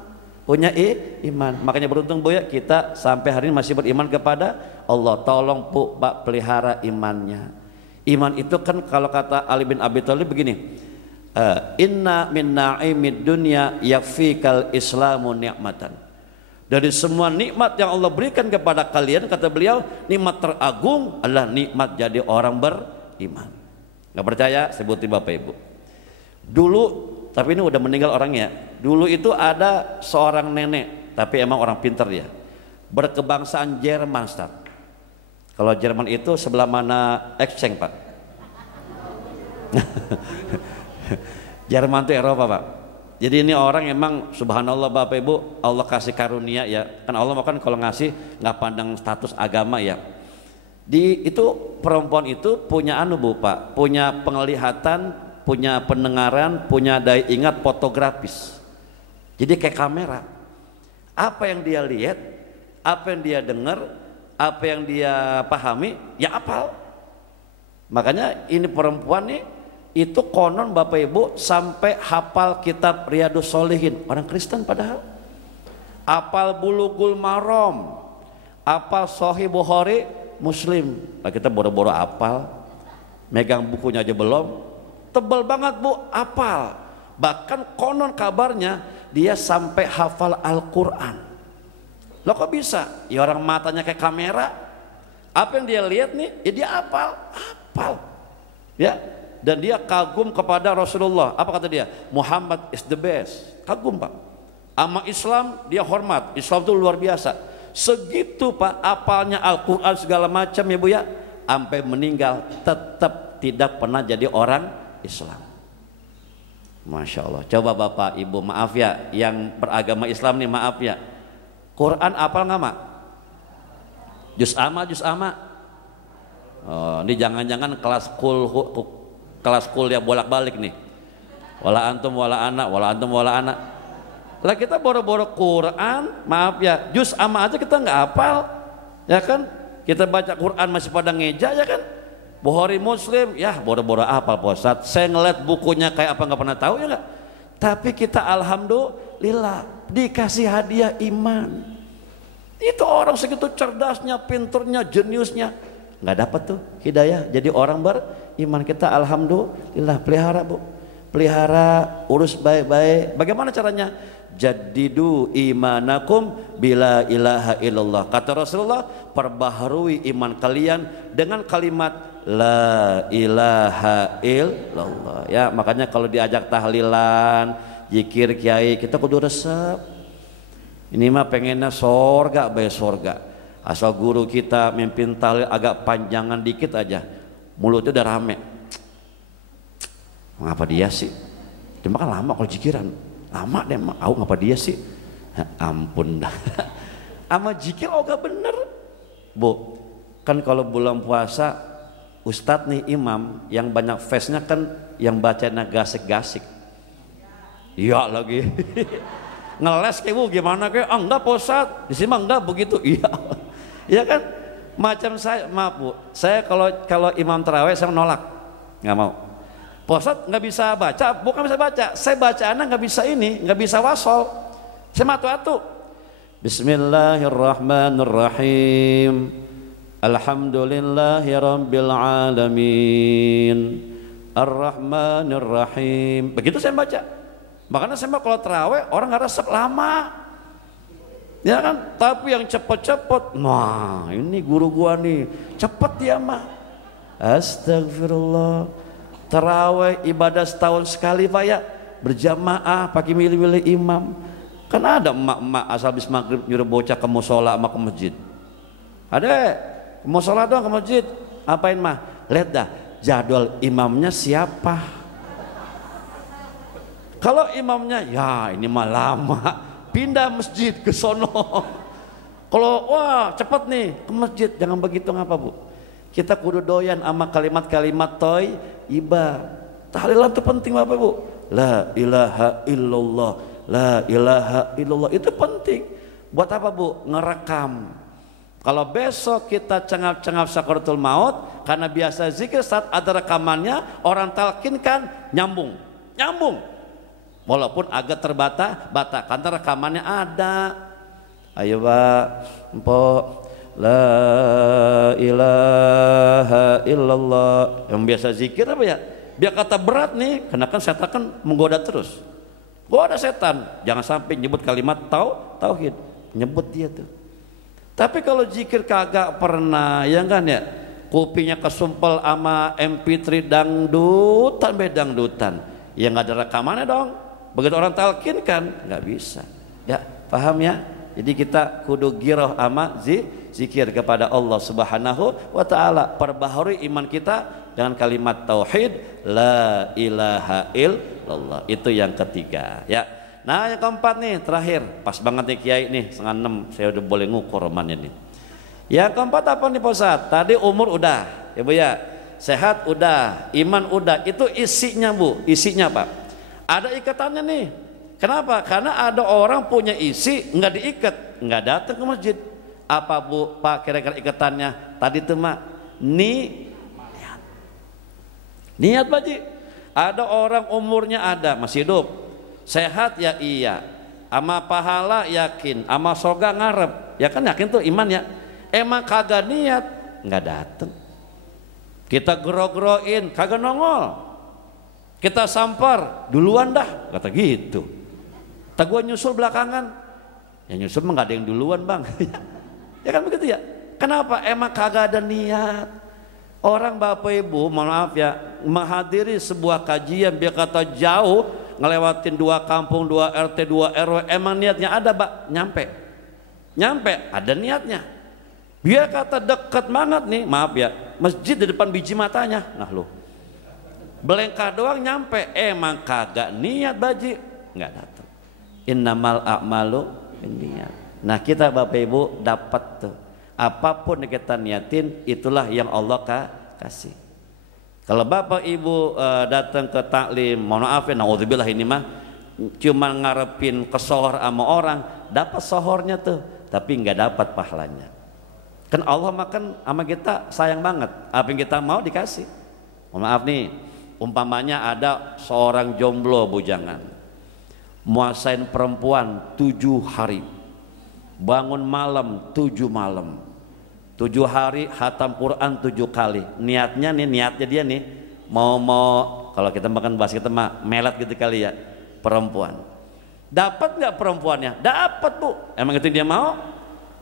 iman. Makanya beruntung Bu ya, kita sampai hari ini masih beriman kepada Allah. Tolong Bu Pak pelihara imannya. Iman itu kan kalau kata Ali bin Abi Thalib begini, inna min na'imid dunya yakfikal islamu ni'matan. Dari semua nikmat yang Allah berikan kepada kalian, kata beliau, nikmat teragung adalah nikmat jadi orang beriman. Gak percaya? Sebutin Bapak Ibu. Dulu, tapi ini udah meninggal orangnya. Dulu itu ada seorang nenek, tapi emang orang pintar dia, berkebangsaan Jerman Ustaz. Kalau Jerman itu sebelah mana exchange Pak? Jerman itu Eropa Pak. Jadi ini orang emang subhanallah Bapak Ibu, Allah kasih karunia ya. Kan Allah kan kalau ngasih nggak pandang status agama ya. Itu perempuan itu punya Bu Pak, punya penglihatan, punya pendengaran, punya daya ingat fotografis. Jadi kayak kamera. Apa yang dia lihat, apa yang dia dengar, apa yang dia pahami, ya apal. Makanya ini perempuan nih, itu konon Bapak Ibu sampai hafal kitab Riyadhus Shalihin, orang Kristen padahal. Hafal Bulughul Maram, hafal Sahih Bukhari, Muslim. Nah, kita boro-boro hafal, megang bukunya aja belum. Tebal banget Bu, hafal. Bahkan konon kabarnya dia sampai hafal Al-Quran. Loh kok bisa? Ya orang matanya kayak kamera. Apa yang dia lihat nih, ya dia hafal. Ya. Dan dia kagum kepada Rasulullah. Apa kata dia? Muhammad is the best. Kagum Pak. Sama Islam dia hormat. Islam itu luar biasa. Segitu Pak apalnya Al-Quran segala macam ya Bu ya. Sampai meninggal tetap tidak pernah jadi orang Islam. Masya Allah. Coba Bapak Ibu maaf ya, yang beragama Islam nih maaf ya. Quran apal nggak Mak? Juz ama. Oh, ini jangan-jangan kelas kuliah bolak-balik nih. Wala antum wala anak. Lah kita boro-boro Quran, maaf ya, juz amma aja kita nggak hafal, ya kan? Kita baca Quran masih pada ngeja ya kan? Bukhari Muslim, ya boro-boro hafal Posat. Saya ngeliat bukunya kayak apa nggak pernah tahu ya nggak? Tapi kita alhamdulillah dikasih hadiah iman. Itu orang segitu cerdasnya, pinternya, jeniusnya, nggak dapat tuh hidayah jadi orang beriman. Kita alhamdulillah pelihara Bu, pelihara, urus baik-baik. Bagaimana caranya? Jadidu imanakum bila ilaha illallah. Kata Rasulullah, perbaharui iman kalian dengan kalimat la ilaha illallah. Ya makanya kalau diajak tahlilan, zikir kiai, kita kudu resep. Ini mah pengennya sorga bae sorga. Asal guru kita mimpin tahlil agak panjangan dikit aja, mulutnya udah rame. Mengapa dia sih? Dia kan lama kalau zikiran. Lama deh mak, ngapa dia sih? Ya, ampun dah. ama jikir oga bener Bu. Kan kalau bulan puasa Ustadz nih imam yang banyak face-nya kan yang bacanya gasik-gasik. Iya lagi. Ngeles kayak Bu gimana kayak enggak Pak Ustadz di sini mah enggak begitu. Iya. Iya kan macam saya, maaf Bu, saya kalau imam tarawih saya menolak, nggak mau. Pak Ustadz nggak bisa baca, bukan bisa baca, saya bacaannya nggak bisa ini, nggak bisa wasol, saya matu-atu. Bismillahirrahmanirrahim. Alhamdulillahi rabbil alamin. Ar-Rahmanir-Rahim. Begitu saya baca. Makanya saya kalau tarawih orang nggak resep lama. Ya kan, tapi yang cepet-cepet, nah ini guru gua nih, cepet dia mah. Astagfirullah. Tarawih ibadah setahun sekali Pak ya, berjamaah pakai milih-milih imam. Kan ada emak-emak asal habis maghrib nyuruh bocah ke musola sama ke masjid. Ada ke musola doang ke masjid. Apain mah? Lihat dah jadwal imamnya siapa. Kalau imamnya ya ini mah lama, pindah masjid ke sono. Kalau wah cepet nih ke masjid, jangan begitu ngapa Bu? Kita kudu doyan sama kalimat-kalimat iba. Tahlilan itu penting Bapak Bu. La ilaha illallah, la ilaha illallah itu penting. Buat apa Bu? Ngerekam. Kalau besok kita cengap-cengap sakaratul maut, karena biasa zikir saat ada rekamannya, orang talkinkan nyambung. Walaupun agak terbata-bata karena rekamannya ada. Ayo Pak, Mpok, la ilaha illallah. Yang biasa zikir apa ya? Biar kata berat nih, karena kan setan kan menggoda terus. Goda setan, jangan sampai nyebut kalimat tauhid, nyebut dia tuh. Tapi kalau zikir kagak pernah, ya kan ya, kupingnya kesumpel ama MP3 dangdutan, ya nggak ada rekamannya dong. Begitu orang talkin kan nggak bisa. Ya paham ya? Jadi kita kudu giroh ama zikir kepada Allah Subhanahu wa taala. Perbaharui iman kita dengan kalimat tauhid la ilaha illallah. Itu yang ketiga ya. Nah yang keempat nih terakhir, pas banget nih Kiai nih 5:30 saya udah boleh ngukur romannya nih. Yang keempat apa nih Pak Ustadz? Tadi umur udah ya Bu ya, sehat udah, iman udah, itu isinya Bu, isinya Pak. Ada ikatannya nih. Kenapa? Karena ada orang punya isi nggak diikat, nggak datang ke masjid. Apa Bu Pak kira-kira ikatannya? Tadi tuh Mak, niat Pak Ji. Ada orang umurnya ada masih hidup, sehat ya iya, ama pahala yakin, ama soga ngarep, ya kan yakin tuh iman ya. Emang kagak niat nggak datang. Kita gero-geroin kagak nongol. Kita sampar duluan dah kata gitu. Tak gua nyusul belakangan. Ya nyusul mah nggak ada yang duluan bang. Ya kan begitu ya. Kenapa? Emang kagak ada niat. Orang Bapak Ibu maaf ya menghadiri sebuah kajian biar kata jauh ngelewatin 2 kampung 2 RT 2 RW, emang niatnya ada Pak, nyampe ada niatnya. Biar kata dekat banget nih, maaf ya, masjid di depan biji matanya, nah lo belengkah doang nyampe, emang kagak niat Baji, nggak datang. Innamal a'malu binniyat. Nah kita Bapak Ibu dapat tuh, apapun yang kita niatin itulah yang Allah kasih. Kalau Bapak Ibu datang ke taklim, mohon maaf ya, naudzubillah ini mah cuma ngarepin kesohor sama orang, dapat sohornya tuh, tapi nggak dapat pahalanya. Kan Allah makan sama kita sayang banget, apa yang kita mau dikasih. Mohon maaf nih, umpamanya ada seorang jomblo bujangan, muasain perempuan 7 hari, bangun malam 7 malam. 7 hari khatam Quran 7 kali. Niatnya dia nih mau kalau kita makan bahasa kita mah melet gitu kali ya, perempuan. Dapat nggak perempuannya? Dapat Bu. Emang itu dia mau?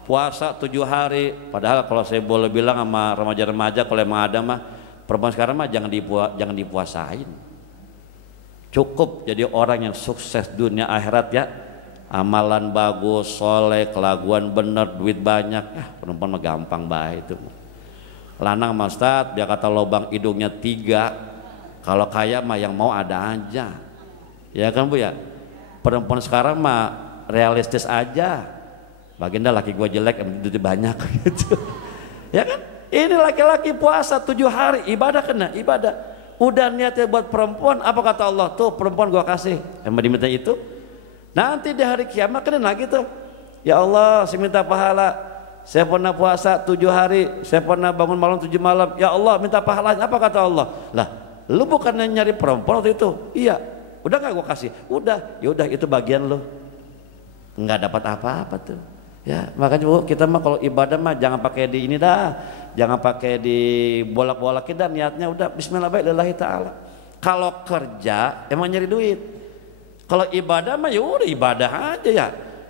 Puasa 7 hari. Padahal kalau saya boleh bilang sama remaja-remaja, kalau emang ada mah perempuan sekarang mah jangan dipuasain. Cukup jadi orang yang sukses dunia akhirat ya. Amalan bagus, soleh, kelakuan bener, duit banyak, perempuan mah gampang baik itu. Lanang mah Ustadz, dia kata lubang hidungnya 3, kalau kaya mah yang mau ada aja, ya kan Bu ya. Perempuan sekarang mah realistis aja, baginda laki gua jelek duitnya banyak gitu. Ya kan, ini laki-laki puasa 7 hari ibadah, kena ibadah, udah niatnya buat perempuan, apa kata Allah, tuh perempuan gua kasih, emang diminta itu. Nanti di hari kiamat kena lagi tuh, ya Allah saya minta pahala, saya pernah puasa 7 hari, saya pernah bangun malam 7 malam, ya Allah minta pahalanya, apa kata Allah, lah lu bukannya nyari perempuan waktu itu, iya, udah gak gua kasih, udah, ya udah itu bagian lu, nggak dapat apa-apa tuh. Ya makanya Bu, kita mah kalau ibadah mah jangan pakai di ini dah, jangan pakai di bolak-bolakin dah, niatnya udah bismillahirrahmanirrahim ta'ala. Kalau kerja emang nyari duit, kalau ibadah mah ya udah ibadah aja ya,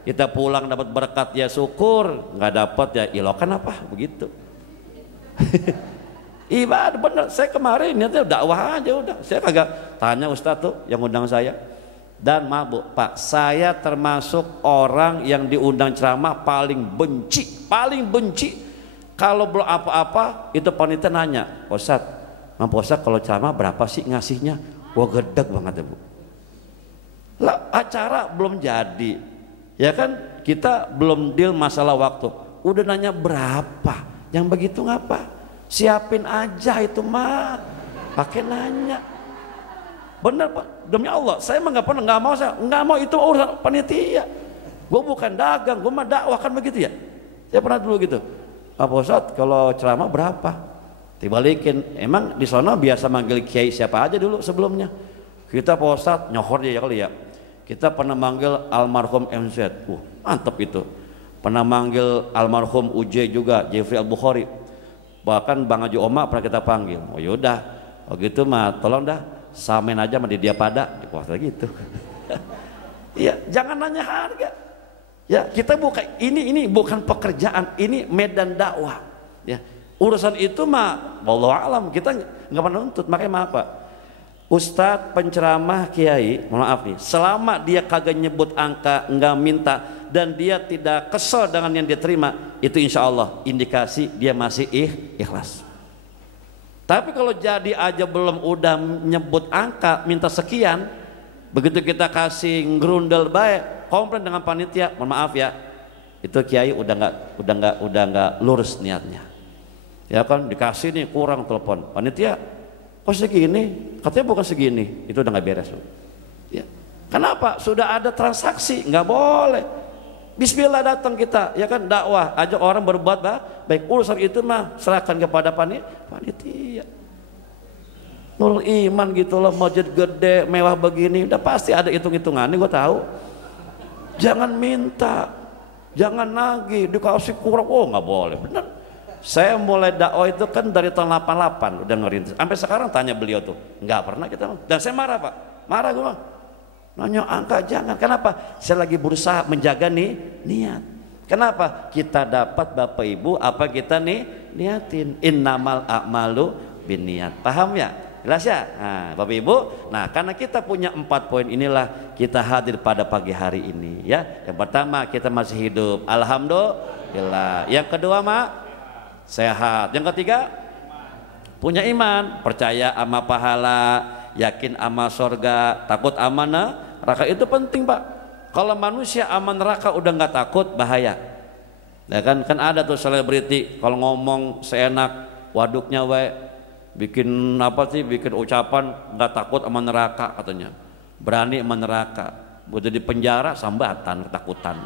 kita pulang dapat berkat ya syukur, nggak dapat ya ilokan apa begitu. Ibadah bener, saya kemarin niatnya dakwah aja udah, saya kagak tanya Ustadz tuh yang undang saya. Dan maaf Bu, Pak, saya termasuk orang yang diundang ceramah paling benci kalau belum apa-apa itu panitia nanya, Ustadz, Ustadz kalau ceramah berapa sih ngasihnya? Wah gedeg banget ya Bu, lah acara belum jadi, ya kan, kita belum deal masalah waktu, udah nanya berapa, yang begitu ngapa, siapin aja itu mah, pakai nanya. Benar Pak, demi Allah saya mah nggak pernah, nggak mau itu urusan panitia, gue bukan dagang, gue mah dakwah kan begitu ya. Saya pernah dulu gitu, Pak Ustadz kalau ceramah berapa, dibalikin, emang di sana biasa manggil kiai siapa aja dulu sebelumnya, kita Pak Ustadz nyohor dia kali ya, kita pernah manggil almarhum MZ, mantep itu, pernah manggil almarhum UJ juga, Jeffrey Al-Bukhari, bahkan Bang Haji Oma pernah kita panggil. Oh yaudah, oh gitu mah tolong dah samain aja sama dia pada di kuasa gitu. Iya, jangan nanya harga. Ya, kita bukan ini bukan pekerjaan, ini medan dakwah. Ya, urusan itu mah wallahu alam, kita nggak pernah nuntut. Makanya maaf Pak, Ustadz penceramah kiai, maaf nih, selama dia kagak nyebut angka, nggak minta, dan dia tidak kesel dengan yang dia terima, itu insya Allah indikasi dia masih ikhlas. Tapi kalau jadi aja belum udah nyebut angka, minta sekian, begitu kita kasih ngerundel baik, komplain dengan panitia, mohon maaf ya, itu kiai udah nggak lurus niatnya. Ya kan, dikasih nih kurang telepon panitia, kok segini? Katanya bukan segini, itu udah nggak beres. Ya. Kenapa? Sudah ada transaksi, nggak boleh. Bismillah datang kita, ya kan, dakwah, ajak orang berbuat baik, urusan itu mah serahkan kepada panitia. Nurul Iman gitu loh, masjid gede, mewah begini, udah pasti ada hitung-hitungannya, gue tahu. Jangan minta, jangan nagih, dikasih kurang, oh nggak boleh, bener. Saya mulai dakwah itu kan dari tahun 88 udah ngerintis, sampai sekarang tanya beliau tuh, nggak pernah kita, dan saya marah Pak, marah gue. Nanya angka jangan, kenapa? Saya lagi berusaha menjaga niat. Kenapa? Kita dapat Bapak Ibu apa kita niatin. Innamal a'malu binniat. Paham ya? Jelas ya? Nah, Bapak Ibu, nah karena kita punya 4 poin inilah kita hadir pada pagi hari ini ya. Yang pertama kita masih hidup, alhamdulillah. Yang kedua sehat. Yang ketiga punya iman, percaya sama pahala, yakin sama sorga, takut sama neraka. Itu penting Pak. Kalau manusia sama neraka udah nggak takut, bahaya. Ya kan ada tuh selebriti kalau ngomong seenak waduknya bikin bikin ucapan nggak takut sama neraka katanya, berani sama neraka, udah di penjara sambatan ketakutan.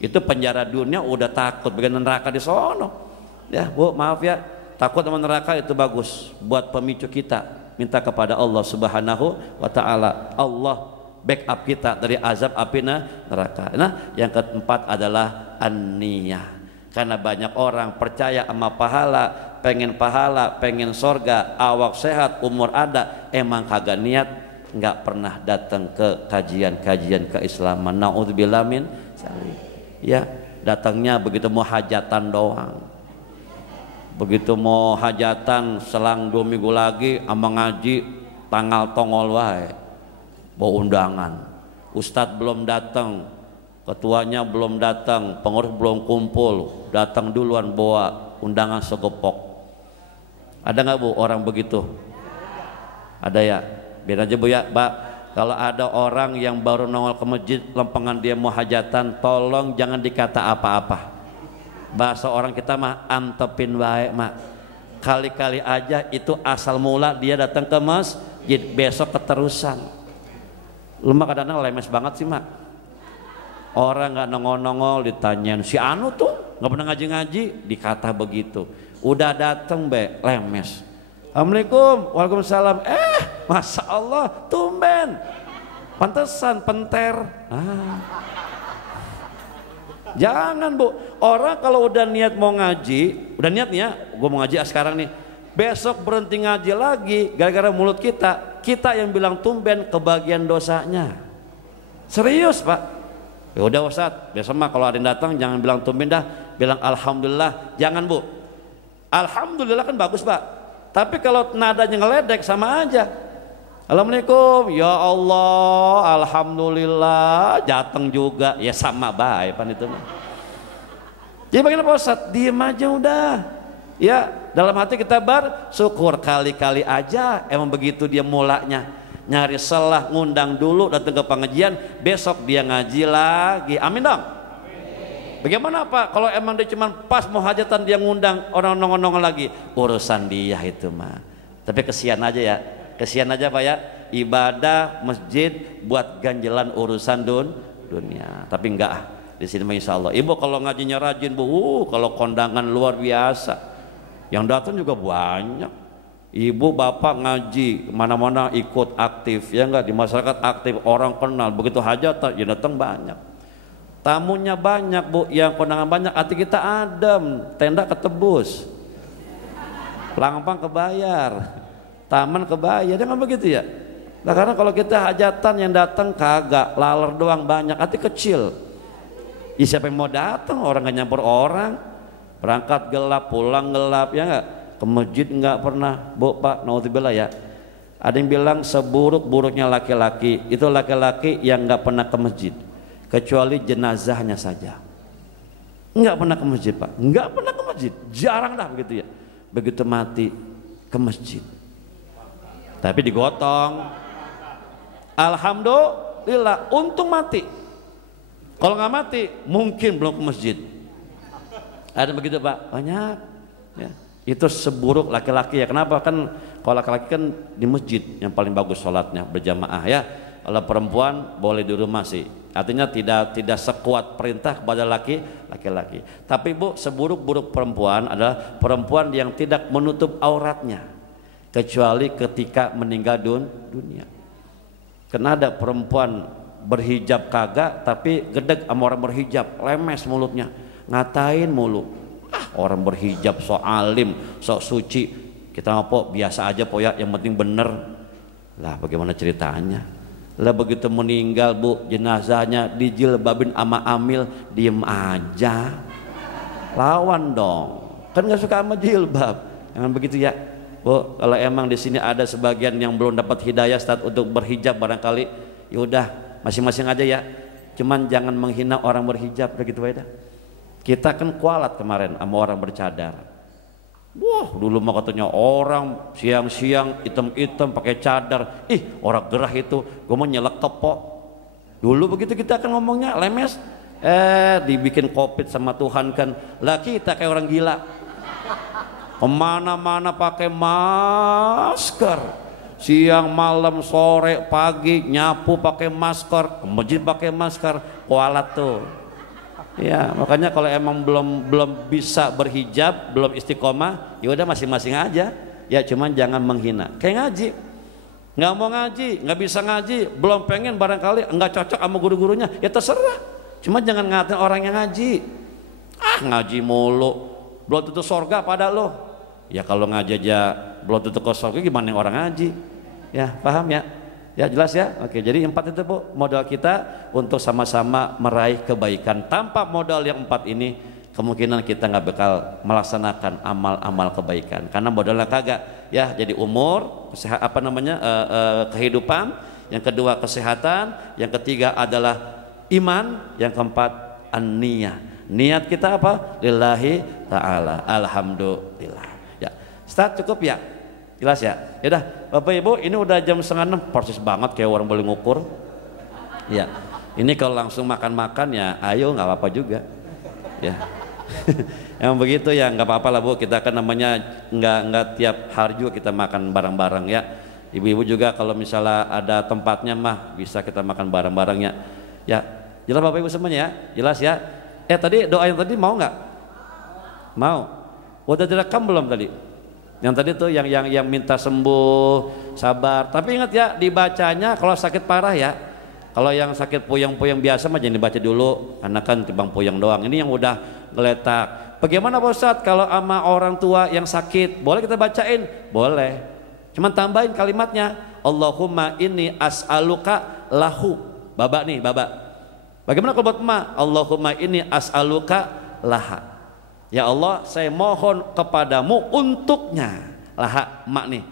Itu penjara dunia udah takut, bagian neraka di sono. Ya Bu, maaf ya, takut sama neraka itu bagus buat pemicu kita minta kepada Allah Subhanahu wa taala. Allah backup kita dari azab api neraka. Nah, yang keempat adalah an-niyah. Karena banyak orang percaya sama pahala, pengen sorga, awak sehat, umur ada, emang kagak niat, nggak pernah datang ke kajian-kajian keislaman. Naudzubillah min dzalik. Ya, datangnya begitu mau hajatan doang. Begitu mau hajatan selang 2 minggu lagi ama ngaji tanggal tongol wae bawa undangan, ustadz belum datang, ketuanya belum datang, pengurus belum kumpul, datang duluan bawa undangan segepok. Ada nggak Bu orang begitu? Ada ya, biar aja Bu ya Pak, Kalau ada orang yang baru nongol ke masjid lempengan dia mau hajatan, tolong jangan dikata apa-apa. Bahasa orang kita mah antepin wae mak. Kali-kali aja itu asal mula dia datang ke masjid, besok keterusan. Lu mah kadang-kadang lemes banget sih mak. Orang nggak nongol-nongol ditanyain si anu tuh nggak pernah ngaji-ngaji, dikata begitu. Udah dateng be lemes. Assalamualaikum, waalaikumsalam. Masya Allah, tumben. Pantesan penter. Jangan bu, orang kalau udah niat mau ngaji, udah niat nih ya, gue mau ngaji sekarang nih. Besok berhenti ngaji lagi, gara-gara mulut kita yang bilang tumben kebagian dosanya. Serius pak. Ya udah Ustadz, besok mah kalau ada yang datang jangan bilang tumben dah, bilang alhamdulillah. Jangan bu, alhamdulillah kan bagus pak, tapi kalau nadanya ngeledek sama aja. Assalamualaikum, ya Allah, alhamdulillah, jateng juga, ya sama baik pan itu mah. Jadi bagaimana Pak Ustadz? Diem aja udah. Ya dalam hati kita bersyukur, kali-kali aja emang begitu dia mulanya. Nyari selah, ngundang dulu, datang ke pengajian, besok dia ngaji lagi. Amin dong. Amin. Bagaimana Pak kalau emang dia cuma pas mau hajatan dia ngundang orang nongol-nongol lagi, urusan dia itu mah. Tapi kesian aja ya, kesian aja Pak ya, ibadah masjid buat ganjelan urusan dunia. Tapi enggak ah, di sini mah insya Allah. Ibu kalau ngajinya rajin bu, kalau kondangan luar biasa, yang datang juga banyak. Ibu bapak ngaji mana-mana ikut aktif ya enggak, di masyarakat aktif, orang kenal, begitu hajatan ya datang banyak, tamunya banyak bu, yang kondangan banyak, hati kita adem, tenda ketebus, lampang kebayar, taman kebayar, jangan begitu ya. Nah karena kalau kita hajatan yang datang kagak, laler doang banyak, hati kecil. Ya, siapa yang mau datang, orang gak nyampur orang, berangkat gelap pulang gelap ya enggak. Ke masjid nggak pernah bu pak, naudzubillah ya. Ada yang bilang seburuk-buruknya laki-laki itu laki-laki yang nggak pernah ke masjid, kecuali jenazahnya saja. Nggak pernah ke masjid pak, nggak pernah ke masjid, jarang dah begitu ya. Begitu mati ke masjid, tapi digotong. Alhamdulillah, untung mati. Kalau nggak mati mungkin belum ke masjid. Ada begitu pak, banyak ya. Itu seburuk laki-laki ya. Kenapa? Kan kalau laki-laki kan di masjid yang paling bagus sholatnya berjamaah ya. Kalau perempuan boleh di rumah sih. Artinya tidak sekuat perintah kepada laki-laki. Tapi bu, seburuk-buruk perempuan adalah perempuan yang tidak menutup auratnya kecuali ketika meninggal dunia. Karena ada perempuan berhijab kagak, tapi gedeg sama orang berhijab, lemes mulutnya, ngatain mulu. Orang berhijab sok alim, sok suci, kita apa biasa aja po ya, yang penting bener. Lah bagaimana ceritanya? Lah begitu meninggal bu, jenazahnya dijilbabin ama amil, diem aja. Lawan dong, kan nggak suka sama jilbab. Jangan begitu ya bu. Kalau emang di sini ada sebagian yang belum dapat hidayah saat untuk berhijab barangkali, yaudah masing-masing aja ya. Cuman jangan menghina orang berhijab, begitu aja. Kita kan kualat kemarin sama orang bercadar. Wah dulu mah katanya orang siang-siang hitam-hitam pakai cadar, ih orang gerah itu, gue mau nyelekep kok. Dulu begitu kita kan ngomongnya lemes, dibikin covid sama Tuhan kan, lah kita kayak orang gila, kemana-mana pakai masker, siang malam sore pagi nyapu pakai masker, ke masjid pakai masker, kualat tuh. Ya makanya kalau emang belum bisa berhijab, belum istiqomah, ya udah masing-masing aja. Ya cuman jangan menghina. Kayak ngaji, nggak mau ngaji, nggak bisa ngaji, belum pengen barangkali nggak cocok sama guru-gurunya, ya terserah. Cuma jangan ngatain orang yang ngaji. Ngaji mulu, belum tentu sorga pada lo. Ya kalau ngaji aja belum tentu ke sorga, gimana yang orang ngaji? Ya paham ya? Ya jelas ya. Oke, jadi 4 itu bu modal kita untuk sama-sama meraih kebaikan. Tanpa modal yang 4 ini kemungkinan kita nggak bakal melaksanakan amal-amal kebaikan karena modalnya kagak ya. Jadi umur, kehidupan, yang kedua kesehatan, yang ketiga adalah iman, yang keempat an-niyah. Niat kita apa? Lillahi ta'ala. Alhamdulillah. Ya, start cukup ya. Jelas ya? Yaudah, Bapak Ibu, ini udah jam 5:30, persis banget kayak orang boleh ngukur. Ya, ini kalau langsung makan-makan ya, ayo nggak apa-apa juga. Ya, yang begitu ya nggak apa-apa lah Bu. Kita kan namanya nggak tiap hari juga kita makan bareng-bareng ya. Ibu-ibu juga kalau misalnya ada tempatnya mah bisa kita makan bareng-barengnya. Ya, jelas Bapak Ibu semuanya ya, jelas ya. Tadi doa yang tadi mau nggak? Mau. Udah direkam belum tadi? Yang tadi tuh yang minta sembuh, sabar. Tapi ingat ya, dibacanya kalau sakit parah ya. Kalau yang sakit puyeng-puyeng biasa mah jangan dibaca dulu, karena kan timbang puyeng doang. Ini yang udah geletak. Bagaimana Pak Ustadz kalau sama orang tua yang sakit? Boleh kita bacain? Boleh. Cuman tambahin kalimatnya. Allahumma inni as'aluka lahu. Baba nih, baba. Bagaimana kalau buat emak? Allahumma inni as'aluka laha. Ya Allah, saya mohon kepadamu untuknya. Laha, emak nih.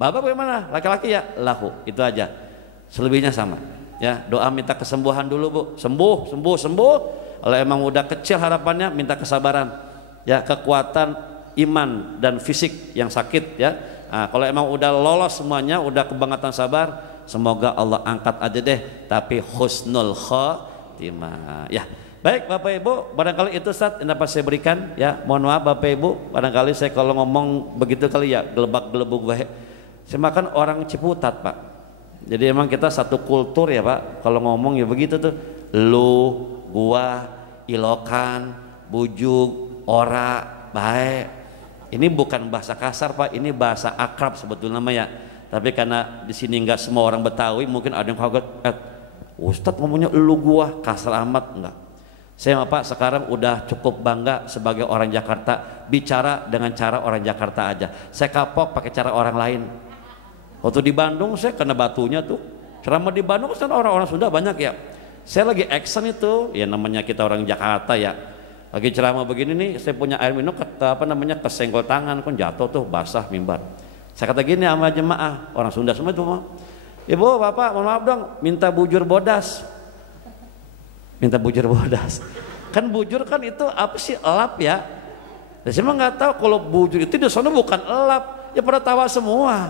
Bapak bagaimana? Laki-laki ya? Lahu, itu aja. Selebihnya sama. Ya, doa minta kesembuhan dulu Bu. Sembuh, sembuh, sembuh. Kalau emang udah kecil harapannya, minta kesabaran. Ya, kekuatan iman dan fisik yang sakit ya. Nah, kalau emang udah lolos semuanya, udah kebangetan sabar, semoga Allah angkat aja deh. Tapi husnul khotimah. Ya. Baik Bapak Ibu, barangkali itu Ustaz yang dapat saya berikan ya. Mohon maaf Bapak Ibu, barangkali saya kalau ngomong begitu kali ya, gelebak-gelebuk gue. Saya makan orang Ciputat Pak. Jadi emang kita satu kultur ya Pak. Kalau ngomong ya begitu tuh. Lu, gua, ilokan, bujuk, ora, baik. Ini bukan bahasa kasar Pak, ini bahasa akrab sebetulnya ya. Tapi karena di sini nggak semua orang Betawi, mungkin ada yang kaget. Ustadz ngomongnya lu gua, kasar amat enggak. Saya Pak sekarang udah cukup bangga sebagai orang Jakarta bicara dengan cara orang Jakarta aja. Saya kapok pakai cara orang lain. Waktu di Bandung saya kena batunya tuh. Ceramah di Bandung kan orang-orang Sunda banyak ya. Saya lagi action itu, ya namanya kita orang Jakarta ya. Lagi ceramah begini nih, saya punya air minum kesenggol tangan, kan jatuh tuh basah mimbar. Saya kata gini sama jemaah orang Sunda semua itu, Ibu, Bapak, mohon maaf dong, minta bujur bodas. Minta bujur bodas. Kan bujur kan itu apa sih, elap ya. Saya mah nggak tahu kalau bujur itu di sana bukan elap, ya pada tawa semua.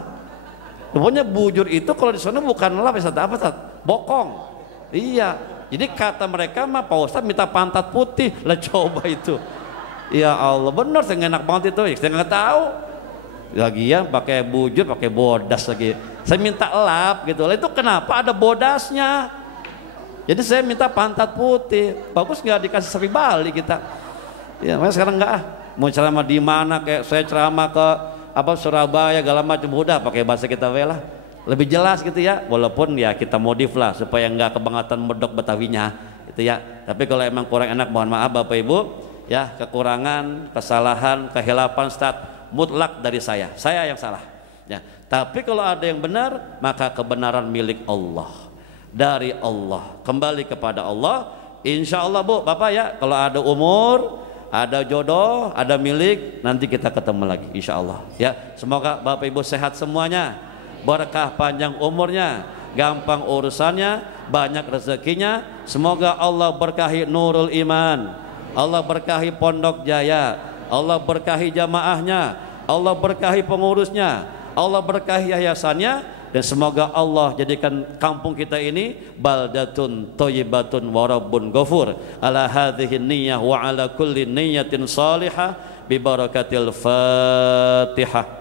Pokoknya bujur itu kalau di sana bukan elap, ya apa bokong. Iya. Jadi kata mereka mah Pak Ustadz minta pantat putih lah, coba itu. Ya Allah, benar saya nggak enak banget itu. Saya nggak tahu. Lagi ya pakai bujur, pakai bodas lagi. Saya minta elap gitu. Lah itu kenapa ada bodasnya? Jadi saya minta pantat putih. Bagus nggak dikasih sapi Bali kita? Ya, makanya sekarang nggak mau ceramah di mana, kayak saya ceramah ke Surabaya segala macam, udah pakai bahasa kita lah. Lebih jelas gitu ya. Walaupun ya kita modif lah supaya nggak kebangetan medok Betawinya gitu ya. Tapi kalau emang kurang enak mohon maaf Bapak Ibu ya, kekurangan, kesalahan, kehilapan mutlak dari saya yang salah ya. Tapi kalau ada yang benar, maka kebenaran milik Allah, dari Allah, kembali kepada Allah. Insya Allah Bu, Bapak ya, kalau ada umur, ada jodoh, ada milik, nanti kita ketemu lagi insya Allah ya. Semoga Bapak Ibu sehat semuanya, berkah panjang umurnya, gampang urusannya, banyak rezekinya. Semoga Allah berkahi Nurul Iman, Allah berkahi Pondok Jaya, Allah berkahi jamaahnya, Allah berkahi pengurusnya, Allah berkahi yayasannya. Dan semoga Allah jadikan kampung kita ini baldatun thayyibatun wa rabbun ghafur. Ala hadhihi niyyah wa ala kulli niyyatin salihah bi barakatil Fatihah.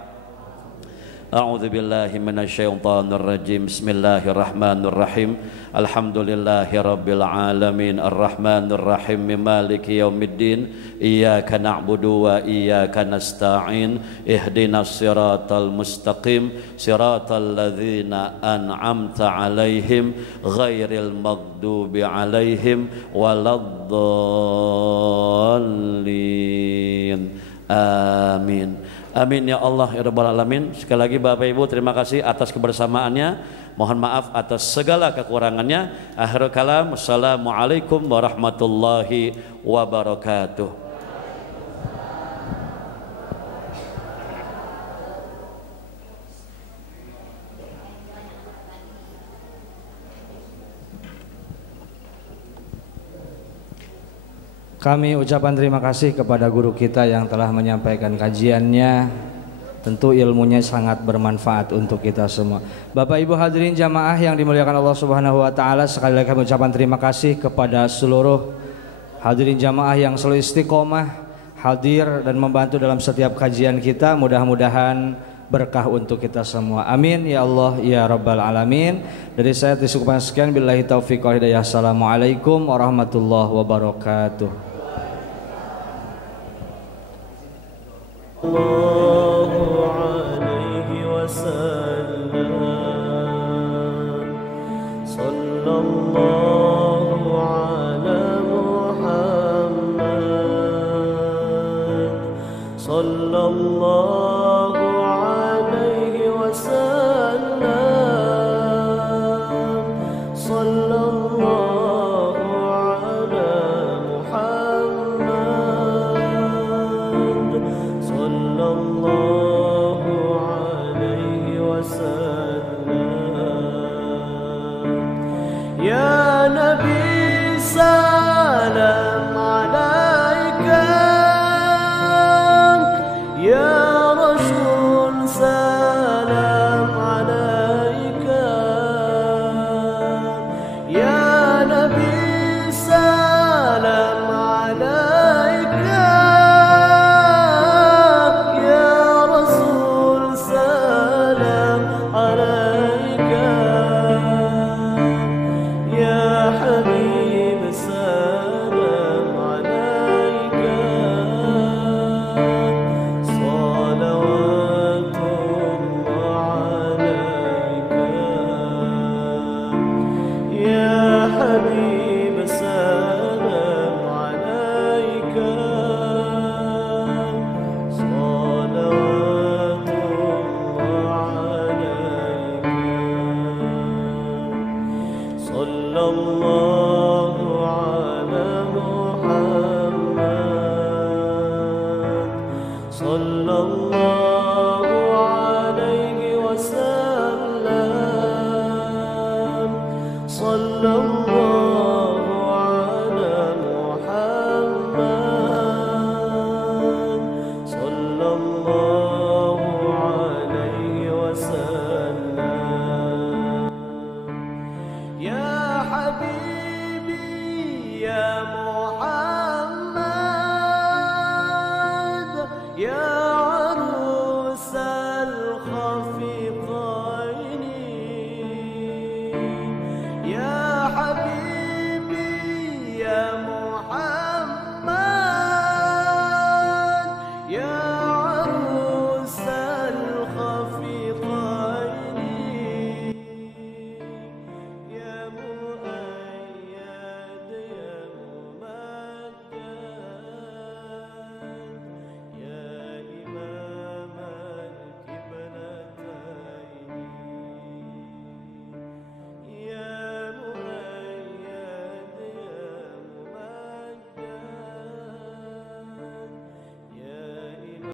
A'udzu billahi minasyaitonir rajim. Bismillahirrahmanirrahim. Alhamdulillahirabbil alamin arrahmanir rahim maliki yaumiddin. Iyyaka na'budu wa iyyaka nasta'in. Ihdinas siratal mustaqim, siratal ladzina an'amta 'alaihim ghairil maghdubi 'alaihim waladdallin. Amin. Amin ya Allah ya Rabbal Alamin. Sekali lagi Bapak Ibu terima kasih atas kebersamaannya. Mohon maaf atas segala kekurangannya. Akhirul kalam, assalamualaikum warahmatullahi wabarakatuh. Kami ucapan terima kasih kepada guru kita yang telah menyampaikan kajiannya. Tentu ilmunya sangat bermanfaat untuk kita semua. Bapak Ibu hadirin jamaah yang dimuliakan Allah Subhanahu wa taala, sekali lagi kami ucapkan terima kasih kepada seluruh hadirin jamaah yang selalu istiqomah hadir dan membantu dalam setiap kajian kita. Mudah-mudahan berkah untuk kita semua. Amin ya Allah ya Rabbal alamin. Dari saya cukup sekian, billahi taufiq wal hidayah. Assalamualaikum warahmatullahi wabarakatuh. Ya Nabi salam